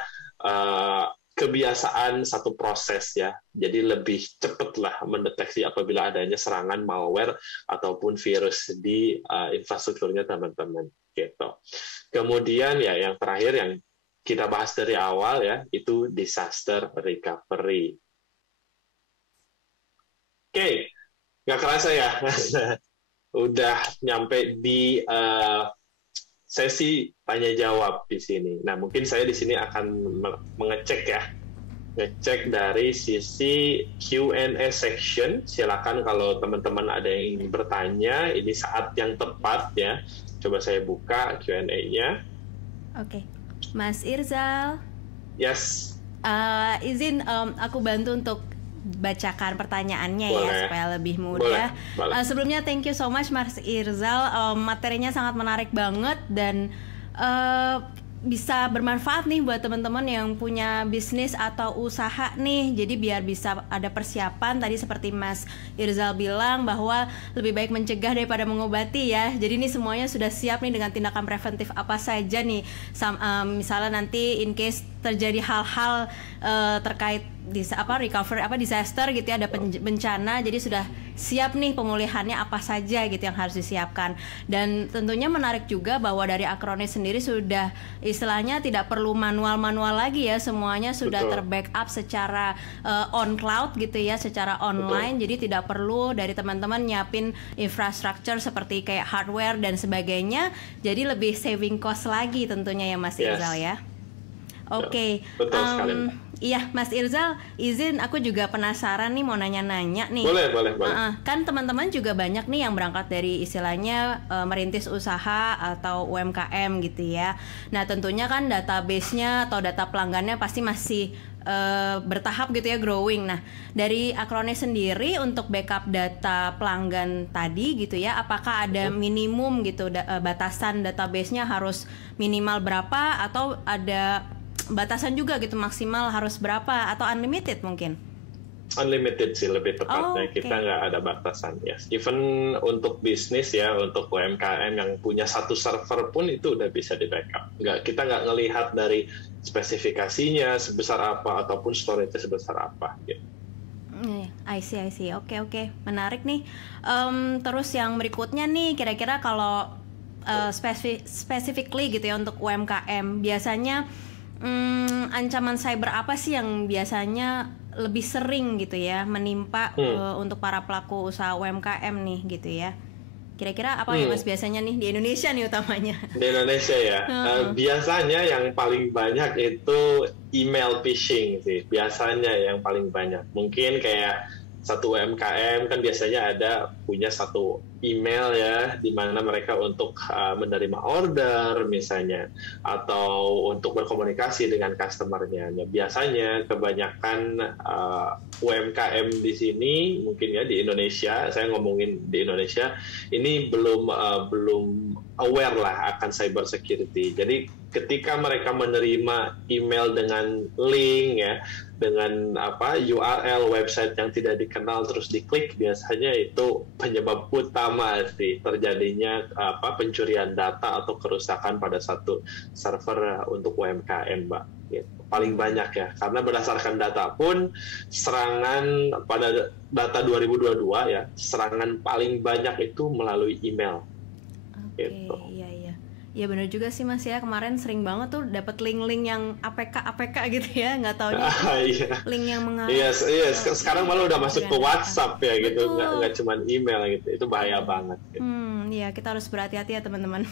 kebiasaan satu proses ya. Jadi lebih cepatlah mendeteksi apabila adanya serangan malware ataupun virus di infrastrukturnya teman-teman gitu. Kemudian ya yang terakhir yang kita bahas dari awal ya, itu disaster recovery. Oke, nggak kerasa ya, udah nyampe di sesi tanya jawab di sini. Nah, mungkin saya di sini akan mengecek ya, ngecek dari sisi Q&A section. Silakan kalau teman-teman ada yang ingin bertanya, ini saat yang tepat ya. Coba saya buka Q&A-nya. Oke, Mas Irzal. Yes. Izin aku bantu untuk bacakan pertanyaannya. Boleh. Ya supaya lebih mudah. Boleh. Sebelumnya thank you so much Mas Irzal, materinya sangat menarik banget dan bisa bermanfaat nih buat teman-teman yang punya bisnis atau usaha nih. Jadi biar bisa ada persiapan, tadi seperti Mas Irzal bilang bahwa lebih baik mencegah daripada mengobati ya. Jadi ini semuanya sudah siap nih dengan tindakan preventif apa saja nih. Misalnya nanti in case terjadi hal-hal terkait disaster gitu ya, ada bencana, jadi sudah siap nih pemulihannya apa saja gitu yang harus disiapkan. Dan tentunya menarik juga bahwa dari Acronis sendiri sudah istilahnya tidak perlu manual-manual lagi ya, semuanya sudah terbackup secara on cloud gitu ya, secara online. Jadi tidak perlu dari teman-teman nyiapin infrastruktur seperti kayak hardware dan sebagainya, jadi lebih saving cost lagi tentunya ya Mas Irzal ya. Oke, iya Mas Irzal, izin aku juga penasaran nih, mau nanya-nanya nih. Boleh. Kan teman-teman juga banyak nih yang berangkat dari istilahnya merintis usaha atau UMKM gitu ya. Nah tentunya kan database-nya atau data pelanggannya pasti masih bertahap gitu ya, growing. Nah dari Acronis sendiri untuk backup data pelanggan tadi gitu ya, apakah ada minimum gitu batasan database-nya harus minimal berapa, atau ada batasan juga gitu maksimal harus berapa, atau unlimited mungkin? Unlimited sih lebih tepatnya. Kita nggak ada batasan ya. Even untuk bisnis ya, untuk UMKM yang punya satu server pun itu udah bisa di backup. Kita nggak ngelihat dari spesifikasinya sebesar apa ataupun storage sebesar apa gitu. I see. Oke. Menarik nih. Terus yang berikutnya nih, kira-kira kalau specifically gitu ya untuk UMKM, biasanya ancaman cyber apa sih yang biasanya lebih sering gitu ya menimpa untuk para pelaku usaha UMKM nih gitu ya? Kira-kira apa ya Mas biasanya nih di Indonesia nih utamanya? Di Indonesia ya, biasanya yang paling banyak itu email phishing sih. Biasanya yang paling banyak. Mungkin kayak satu UMKM kan biasanya punya satu email ya, di mana mereka untuk menerima order misalnya, atau untuk berkomunikasi dengan customer-nya. Biasanya kebanyakan UMKM di sini, mungkin ya di Indonesia, saya ngomongin di Indonesia, ini belum aware lah akan cyber security. Jadi ketika mereka menerima email dengan link ya, dengan URL website yang tidak dikenal terus diklik, biasanya itu penyebab utama sih terjadinya pencurian data atau kerusakan pada satu server untuk UMKM, Mbak. Gitu. Paling banyak ya, karena berdasarkan data pun serangan pada data 2022 ya, serangan paling banyak itu melalui email. Gitu. Iya benar juga sih Mas ya, kemarin sering banget tuh dapat link-link yang APK gitu ya, nggak tahu link yang mengarah. Iya, sekarang malah udah masuk ke WhatsApp ya gitu, nggak cuma email gitu, itu bahaya banget. Gitu. Iya kita harus berhati-hati ya teman-teman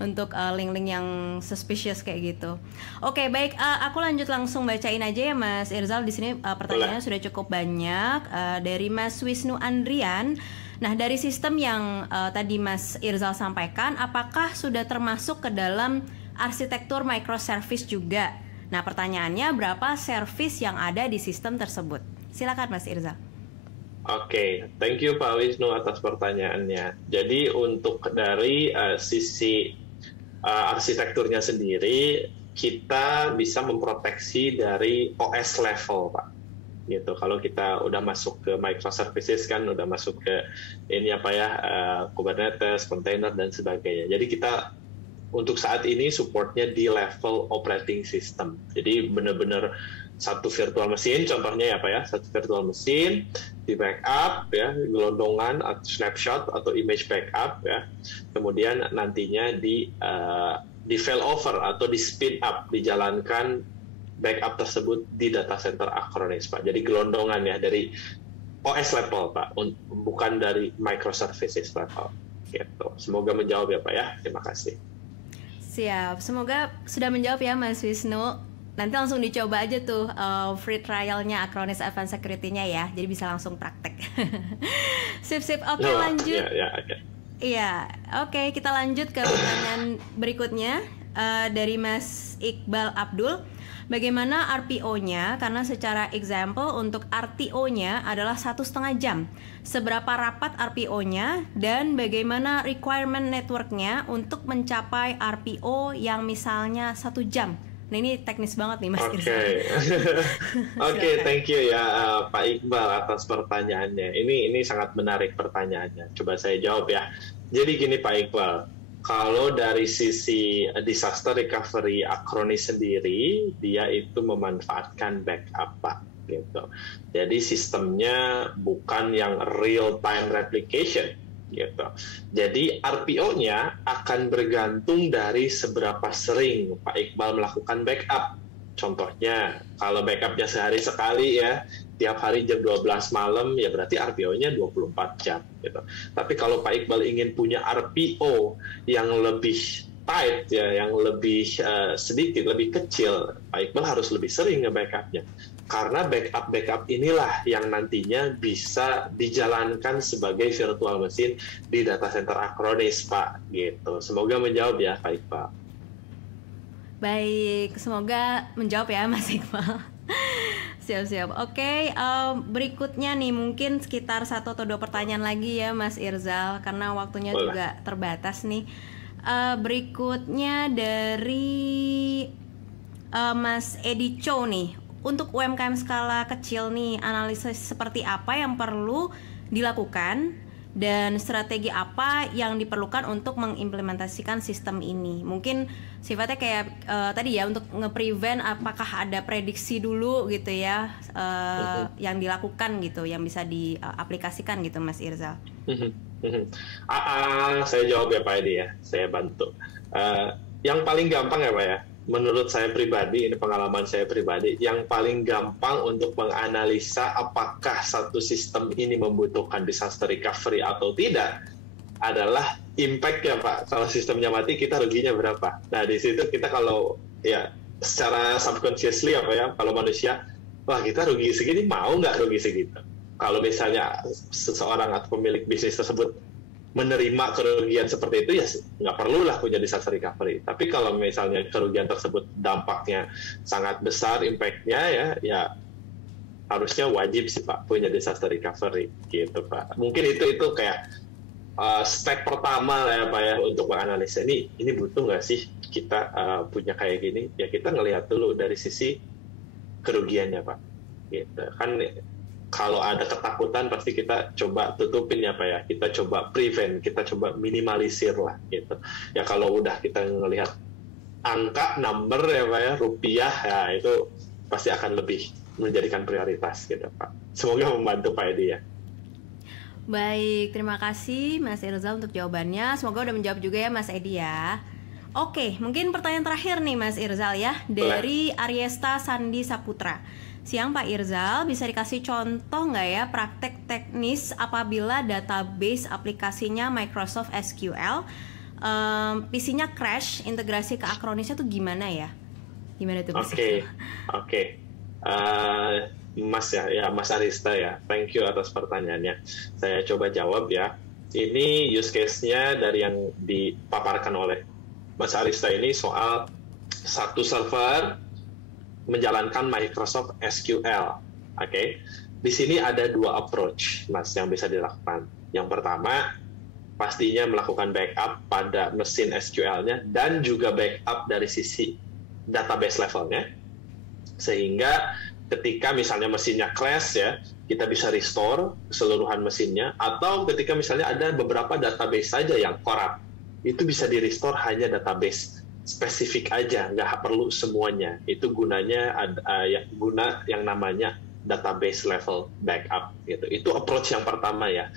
untuk link-link yang suspicious kayak gitu. Oke, baik, aku lanjut langsung bacain aja ya Mas Irzal. Di sini pertanyaannya sudah cukup banyak dari Mas Wisnu Andrian. Nah, dari sistem yang tadi Mas Irzal sampaikan, apakah sudah termasuk ke dalam arsitektur microservice juga? Nah, pertanyaannya berapa service yang ada di sistem tersebut? Silakan Mas Irzal. Oke, thank you Pak Wisnu atas pertanyaannya. Jadi untuk dari sisi arsitekturnya sendiri, kita bisa memproteksi dari OS level, Pak. gitu. Kalau kita udah masuk ke microservices kan, udah masuk ke ini apa ya, Kubernetes, container dan sebagainya. Jadi kita untuk saat ini supportnya di level operating system. Jadi benar-benar satu virtual mesin, contohnya ya Pak ya, satu virtual mesin di backup ya, gelondongan atau snapshot atau image backup ya. Kemudian nantinya di failover atau di speed up, dijalankan backup tersebut di data center Acronis Pak. Jadi gelondongan ya dari OS level Pak, bukan dari microservices level. Gitu. Semoga menjawab ya Pak ya. Terima kasih. Siap. Semoga sudah menjawab ya Mas Wisnu. Nanti langsung dicoba aja tuh free trialnya Acronis Advanced Security-nya ya. Jadi bisa langsung praktek. Sip. Oke, lanjut. Iya, oke, kita lanjut ke pertanyaan berikutnya dari Mas Iqbal Abdul. Bagaimana RPO-nya? Karena secara example untuk RTO-nya adalah 1,5 jam. Seberapa rapat RPO-nya dan bagaimana requirement network-nya untuk mencapai RPO yang misalnya 1 jam? Nah ini teknis banget nih Mas Irzal. Oke, thank you ya Pak Iqbal atas pertanyaannya. Ini sangat menarik pertanyaannya. Coba saya jawab ya. Jadi gini Pak Iqbal, kalau dari sisi disaster recovery Acronis sendiri, dia itu memanfaatkan backup Pak. Gitu. Jadi sistemnya bukan yang real time replication. Gitu. Jadi RPO-nya akan bergantung dari seberapa sering Pak Iqbal melakukan backup. Contohnya, kalau backupnya sehari sekali ya, tiap hari jam 12 malam, ya berarti RPO-nya 24 jam. Gitu. Tapi kalau Pak Iqbal ingin punya RPO yang lebih tight, ya, yang lebih sedikit, lebih kecil, Pak Iqbal harus lebih sering nge-backupnya. Karena backup inilah yang nantinya bisa dijalankan sebagai virtual mesin di data center Acronis, Pak. Gitu. Semoga menjawab ya, Pak Iqbal. Baik, semoga menjawab ya, Mas Iqbal. Siap. Oke, berikutnya nih mungkin sekitar 1 atau 2 pertanyaan lagi ya, Mas Irzal, karena waktunya boleh juga terbatas nih. Berikutnya dari Mas Edi Chow nih. Untuk UMKM skala kecil nih, analisis seperti apa yang perlu dilakukan dan strategi apa yang diperlukan untuk mengimplementasikan sistem ini? Mungkin sifatnya kayak tadi ya, untuk nge-prevent apakah ada prediksi dulu gitu ya, yang dilakukan gitu, yang bisa diaplikasikan gitu Mas Irzal. Saya jawab ya Pak Edi ya, saya bantu. Yang paling gampang ya Pak ya, menurut saya pribadi, ini pengalaman saya pribadi, yang paling gampang untuk menganalisa apakah satu sistem ini membutuhkan disaster recovery atau tidak adalah impact ya Pak. Kalau sistemnya mati, kita ruginya berapa? Nah di situ kita kalau ya secara subconsciously apa ya, kalau manusia, wah kita rugi segini, mau nggak rugi segitu? Kalau misalnya seseorang atau pemilik bisnis tersebut menerima kerugian seperti itu, ya nggak perlulah punya disaster recovery. Tapi kalau misalnya kerugian tersebut dampaknya sangat besar, impact-nya ya harusnya wajib sih Pak punya disaster recovery gitu Pak. Mungkin itu kayak step pertama lah ya Pak ya untuk menganalisa ini butuh nggak sih kita punya kayak gini? Ya kita ngelihat dulu dari sisi kerugiannya Pak. Gitu kan. Kalau ada ketakutan pasti kita coba tutupin ya Pak ya, kita coba prevent, kita coba minimalisir lah gitu. Ya kalau udah kita ngelihat angka, number ya Pak ya, rupiah ya itu pasti akan lebih menjadikan prioritas gitu Pak. Semoga membantu Pak Edi ya. Baik, terima kasih Mas Irzal untuk jawabannya. Semoga udah menjawab juga ya Mas Edi ya. Oke, mungkin pertanyaan terakhir nih Mas Irzal ya, dari Aryesta Sandi Saputra. Siang Pak Irzal, bisa dikasih contoh nggak ya praktek teknis apabila database aplikasinya Microsoft SQL, PC-nya crash, integrasi ke Acronis-nya tuh gimana ya? Gimana tuh Mas? Oke. Mas ya Mas Arista ya, thank you atas pertanyaannya. Saya coba jawab ya. Ini use case-nya dari yang dipaparkan oleh Mas Arista ini soal satu server menjalankan Microsoft SQL. Oke. Di sini ada 2 approach, Mas, yang bisa dilakukan. Yang pertama, pastinya melakukan backup pada mesin SQL-nya dan juga backup dari sisi database levelnya. Sehingga ketika misalnya mesinnya crash ya, kita bisa restore keseluruhan mesinnya, atau ketika misalnya ada beberapa database saja yang korup, itu bisa di-restore hanya database spesifik aja, nggak perlu semuanya. Itu gunanya guna yang namanya database level backup gitu. Itu approach yang pertama ya,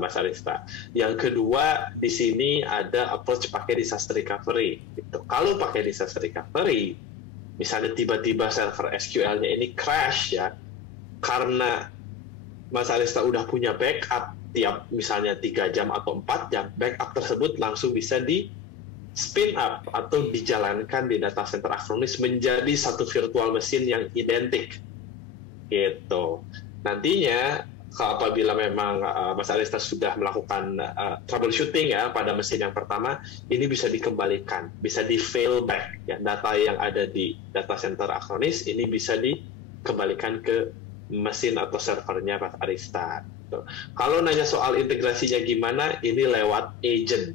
Mas Arista. Yang kedua di sini ada approach pakai disaster recovery gitu. Kalau pakai disaster recovery, misalnya tiba-tiba server SQL-nya ini crash ya, karena Mas Arista udah punya backup tiap misalnya 3 jam atau 4 jam, backup tersebut langsung bisa di spin up atau dijalankan di data center Acronis menjadi satu virtual machine yang identik gitu. Nantinya apabila memang Mas Arista sudah melakukan troubleshooting ya pada mesin yang pertama, ini bisa dikembalikan, bisa di fail back ya, data yang ada di data center Acronis ini bisa dikembalikan ke mesin atau servernya Mas Arista gitu. Kalau nanya soal integrasinya gimana, ini lewat agent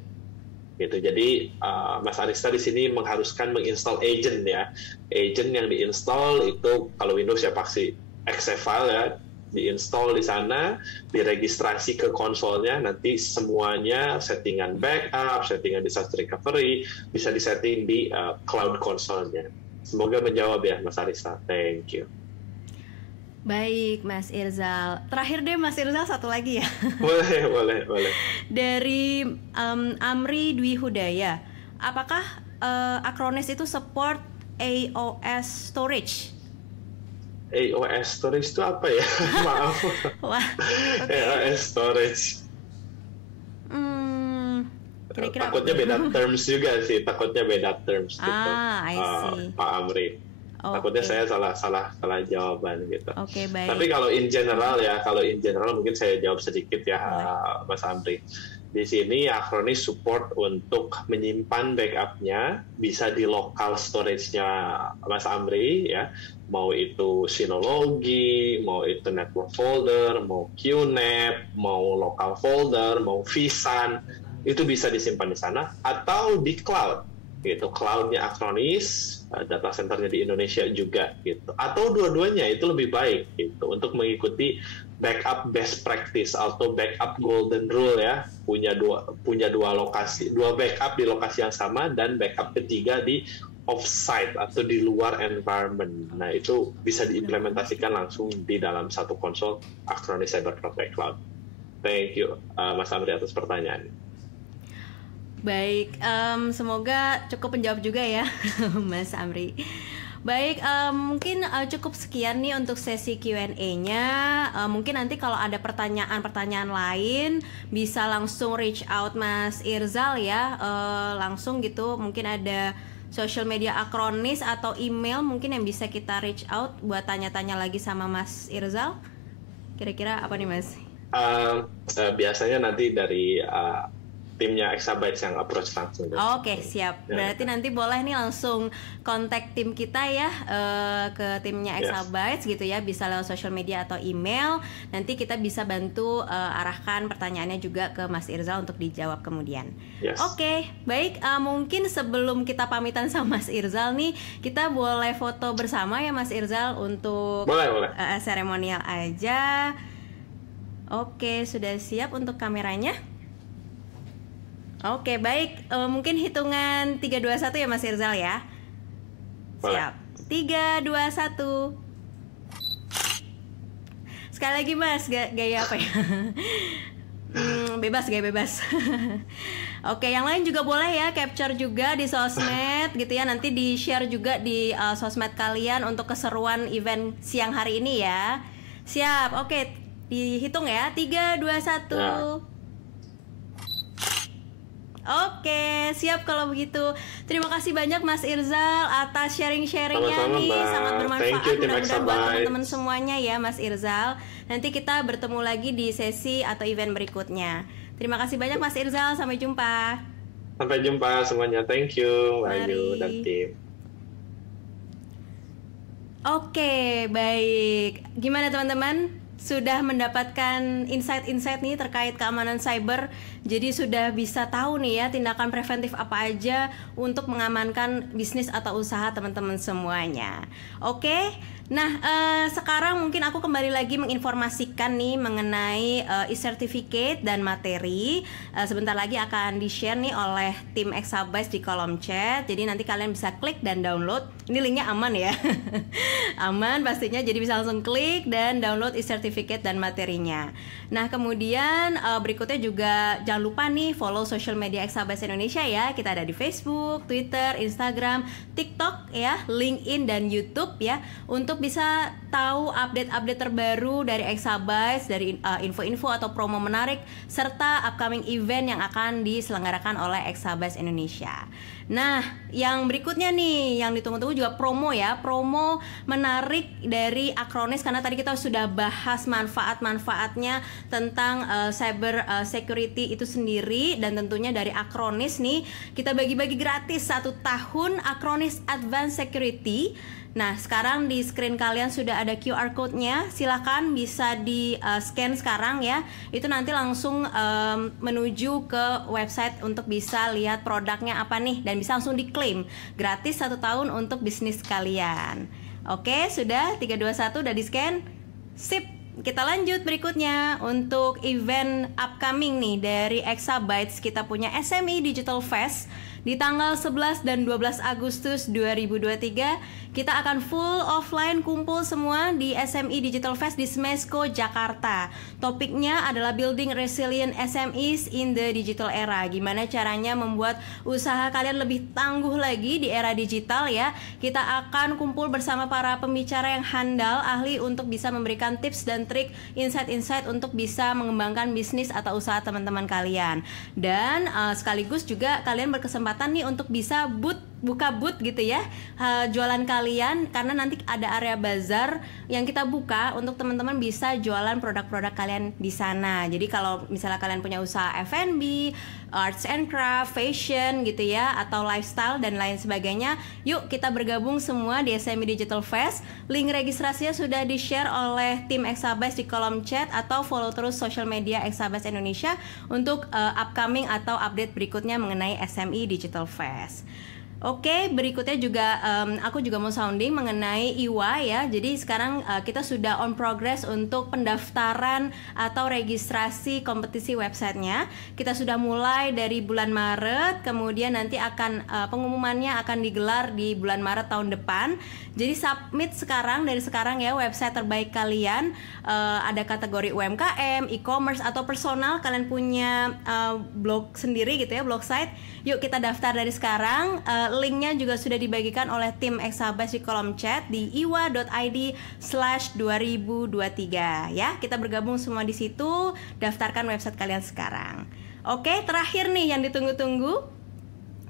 gitu. Jadi Mas Arista di sini mengharuskan menginstal agent ya. Agent yang diinstal itu kalau Windows ya pasti exe file ya, diinstal di sana, diregistrasi ke konsolnya, nanti semuanya settingan backup, settingan disaster recovery bisa disetting di cloud konsolnya. Semoga menjawab ya Mas Arista. Thank you. Baik Mas Irzal. Terakhir deh Mas Irzal, satu lagi ya. Boleh. Dari Amri Dwi Hudaya, apakah Acronis itu support AOS storage? AOS storage itu apa ya? Maaf. Wah, okay. AOS storage. Kira-kira takutnya beda terms juga sih. Takutnya beda terms gitu. I see. Pak Amri. Takutnya saya salah jawaban gitu. Oke, baik. Tapi kalau in general mungkin saya jawab sedikit ya, Mas Amri. Di sini Acronis support untuk menyimpan backupnya bisa di local storage-nya Mas Amri ya, mau itu Synology, mau itu network folder, mau QNAP, mau local folder, mau vSAN, itu bisa disimpan di sana atau di cloud gitu, cloud-nya Acronis, data centernya di Indonesia juga gitu, atau dua-duanya itu lebih baik gitu untuk mengikuti backup best practice atau backup golden rule ya, punya dua lokasi, dua backup di lokasi yang sama dan backup ketiga di offsite atau di luar environment. Nah itu bisa diimplementasikan langsung di dalam satu konsol Acronis Cyber Protect Cloud. Thank you Mas Amri atas pertanyaannya. Baik, semoga cukup menjawab juga ya Mas Amri. Baik, mungkin cukup sekian nih untuk sesi Q&A-nya. Mungkin nanti kalau ada pertanyaan-pertanyaan lain bisa langsung reach out Mas Irzal ya, langsung gitu. Mungkin ada social media Acronis atau email mungkin yang bisa kita reach out buat tanya-tanya lagi sama Mas Irzal. Kira-kira apa nih Mas? Biasanya nanti dari timnya Exabytes yang approach langsung. Oke, siap. Berarti nanti boleh nih langsung kontak tim kita ya, ke timnya Exabytes gitu ya, bisa lewat social media atau email. Nanti kita bisa bantu arahkan pertanyaannya juga ke Mas Irzal untuk dijawab kemudian. Oke, baik. Mungkin sebelum kita pamitan sama Mas Irzal nih, kita boleh foto bersama ya Mas Irzal untuk seremonial aja. Oke, sudah siap untuk kameranya? Oke, baik. Mungkin hitungan 3, 2, 1 ya Mas Irzal ya. Siap. 3, 2, 1. Sekali lagi Mas, gaya apa ya? Gaya bebas. Oke, yang lain juga boleh ya, capture juga di sosmed gitu ya. Nanti di-share juga di sosmed kalian untuk keseruan event siang hari ini ya. Siap. Oke, dihitung ya. 3, 2, 1. Oke, siap kalau begitu. Terima kasih banyak Mas Irzal atas sharing-sharingnya nih, sangat bermanfaat. Mudah-mudahan buat teman-teman semuanya ya Mas Irzal. Nanti kita bertemu lagi di sesi atau event berikutnya. Terima kasih banyak Mas Irzal, sampai jumpa. Sampai jumpa semuanya, thank you Wahyu dan tim. Oke, baik. Gimana teman-teman? sudah mendapatkan insight-insight nih terkait keamanan cyber. Jadi sudah bisa tahu nih ya tindakan preventif apa aja untuk mengamankan bisnis atau usaha teman-teman semuanya. Oke. Nah, sekarang mungkin aku kembali lagi menginformasikan nih mengenai e-certificate dan materi. Sebentar lagi akan di-share nih oleh tim Exabyte di kolom chat. Jadi nanti kalian bisa klik dan download. Ini linknya aman ya. Aman pastinya, jadi bisa langsung klik dan download e-certificate dan materinya. Nah, kemudian berikutnya juga jangan lupa nih follow social media Exabyte Indonesia ya. Kita ada di Facebook, Twitter, Instagram, TikTok ya, LinkedIn dan YouTube ya, untuk bisa tahu update-update terbaru dari Exabyte, dari info-info atau promo menarik serta upcoming event yang akan diselenggarakan oleh Exabyte Indonesia. Nah, yang berikutnya nih yang ditunggu-tunggu juga promo ya, promo menarik dari Acronis, karena tadi kita sudah bahas manfaat-manfaatnya tentang cyber security itu sendiri, dan tentunya dari Acronis nih kita bagi-bagi gratis 1 tahun Acronis Advanced Security. Nah, sekarang di screen kalian sudah ada QR code-nya. Silakan bisa di-scan sekarang ya. Itu nanti langsung menuju ke website untuk bisa lihat produknya apa nih, dan bisa langsung diklaim gratis 1 tahun untuk bisnis kalian. Oke, sudah 3, 2, 1 udah di-scan. Sip. Kita lanjut berikutnya untuk event upcoming nih dari Exabyte. Kita punya SME Digital Fest di tanggal 11 dan 12 Agustus 2023. Kita akan full offline kumpul semua di SME Digital Fest di Smesco Jakarta. Topiknya adalah Building Resilient SMEs in the Digital Era. Gimana caranya membuat usaha kalian lebih tangguh lagi di era digital ya. Kita akan kumpul bersama para pembicara yang handal, ahli untuk bisa memberikan tips dan trik, insight-insight untuk bisa mengembangkan bisnis atau usaha teman-teman kalian. Dan sekaligus juga kalian berkesempatan nih untuk bisa buka booth gitu ya, jualan kalian, karena nanti ada area bazar yang kita buka untuk teman-teman bisa jualan produk-produk kalian di sana. Jadi kalau misalnya kalian punya usaha F&B, arts and craft, fashion gitu ya, atau lifestyle dan lain sebagainya, yuk kita bergabung semua di SME Digital Fest. Link registrasinya sudah di-share oleh tim Exabyte di kolom chat, atau follow terus social media Exabyte Indonesia untuk upcoming atau update berikutnya mengenai SME Digital Fest. Oke, berikutnya juga aku juga mau sounding mengenai IWA ya. Jadi sekarang kita sudah on progress untuk pendaftaran atau registrasi kompetisi websitenya. Kita sudah mulai dari bulan Maret, kemudian nanti akan pengumumannya akan digelar di bulan Maret tahun depan. Jadi submit sekarang, dari sekarang ya, website terbaik kalian. Ada kategori UMKM, e-commerce atau personal, kalian punya blog sendiri gitu ya, blog site. Yuk kita daftar dari sekarang. Linknya juga sudah dibagikan oleh tim Exabyte di kolom chat di iwa.id/2023 ya. Kita bergabung semua di situ, daftarkan website kalian sekarang. Oke, terakhir nih yang ditunggu-tunggu.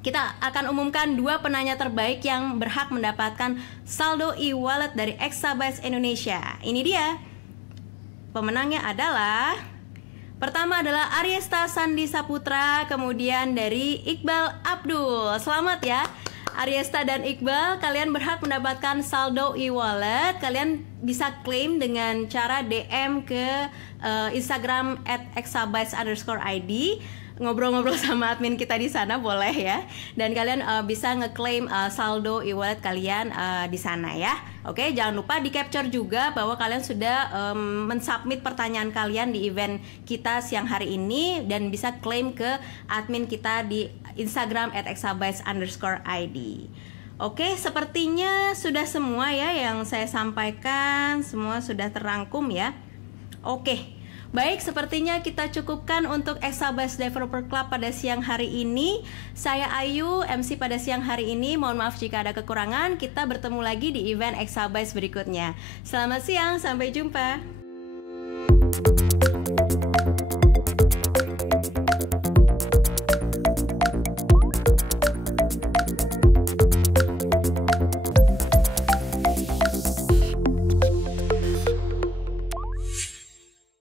Kita akan umumkan 2 penanya terbaik yang berhak mendapatkan saldo e-wallet dari Exabyte Indonesia. Ini dia. Pemenangnya adalah, pertama adalah Ariesta Sandi Saputra, kemudian dari Iqbal Abdul. Selamat ya Ariesta dan Iqbal, kalian berhak mendapatkan saldo e-wallet. Kalian bisa klaim dengan cara DM ke Instagram @exabytes_id. Ngobrol-ngobrol sama admin kita di sana boleh ya. Dan kalian bisa ngeklaim saldo e-wallet kalian di sana ya. Oke, jangan lupa di capture juga bahwa kalian sudah mensubmit pertanyaan kalian di event kita siang hari ini, dan bisa klaim ke admin kita di Instagram @exabytes_id. Oke, sepertinya sudah semua ya yang saya sampaikan, semua sudah terangkum ya. Oke. Baik, sepertinya kita cukupkan untuk Exabyte Developer Club pada siang hari ini. Saya Ayu, MC pada siang hari ini. Mohon maaf jika ada kekurangan. Kita bertemu lagi di event Exabyte berikutnya. Selamat siang, sampai jumpa.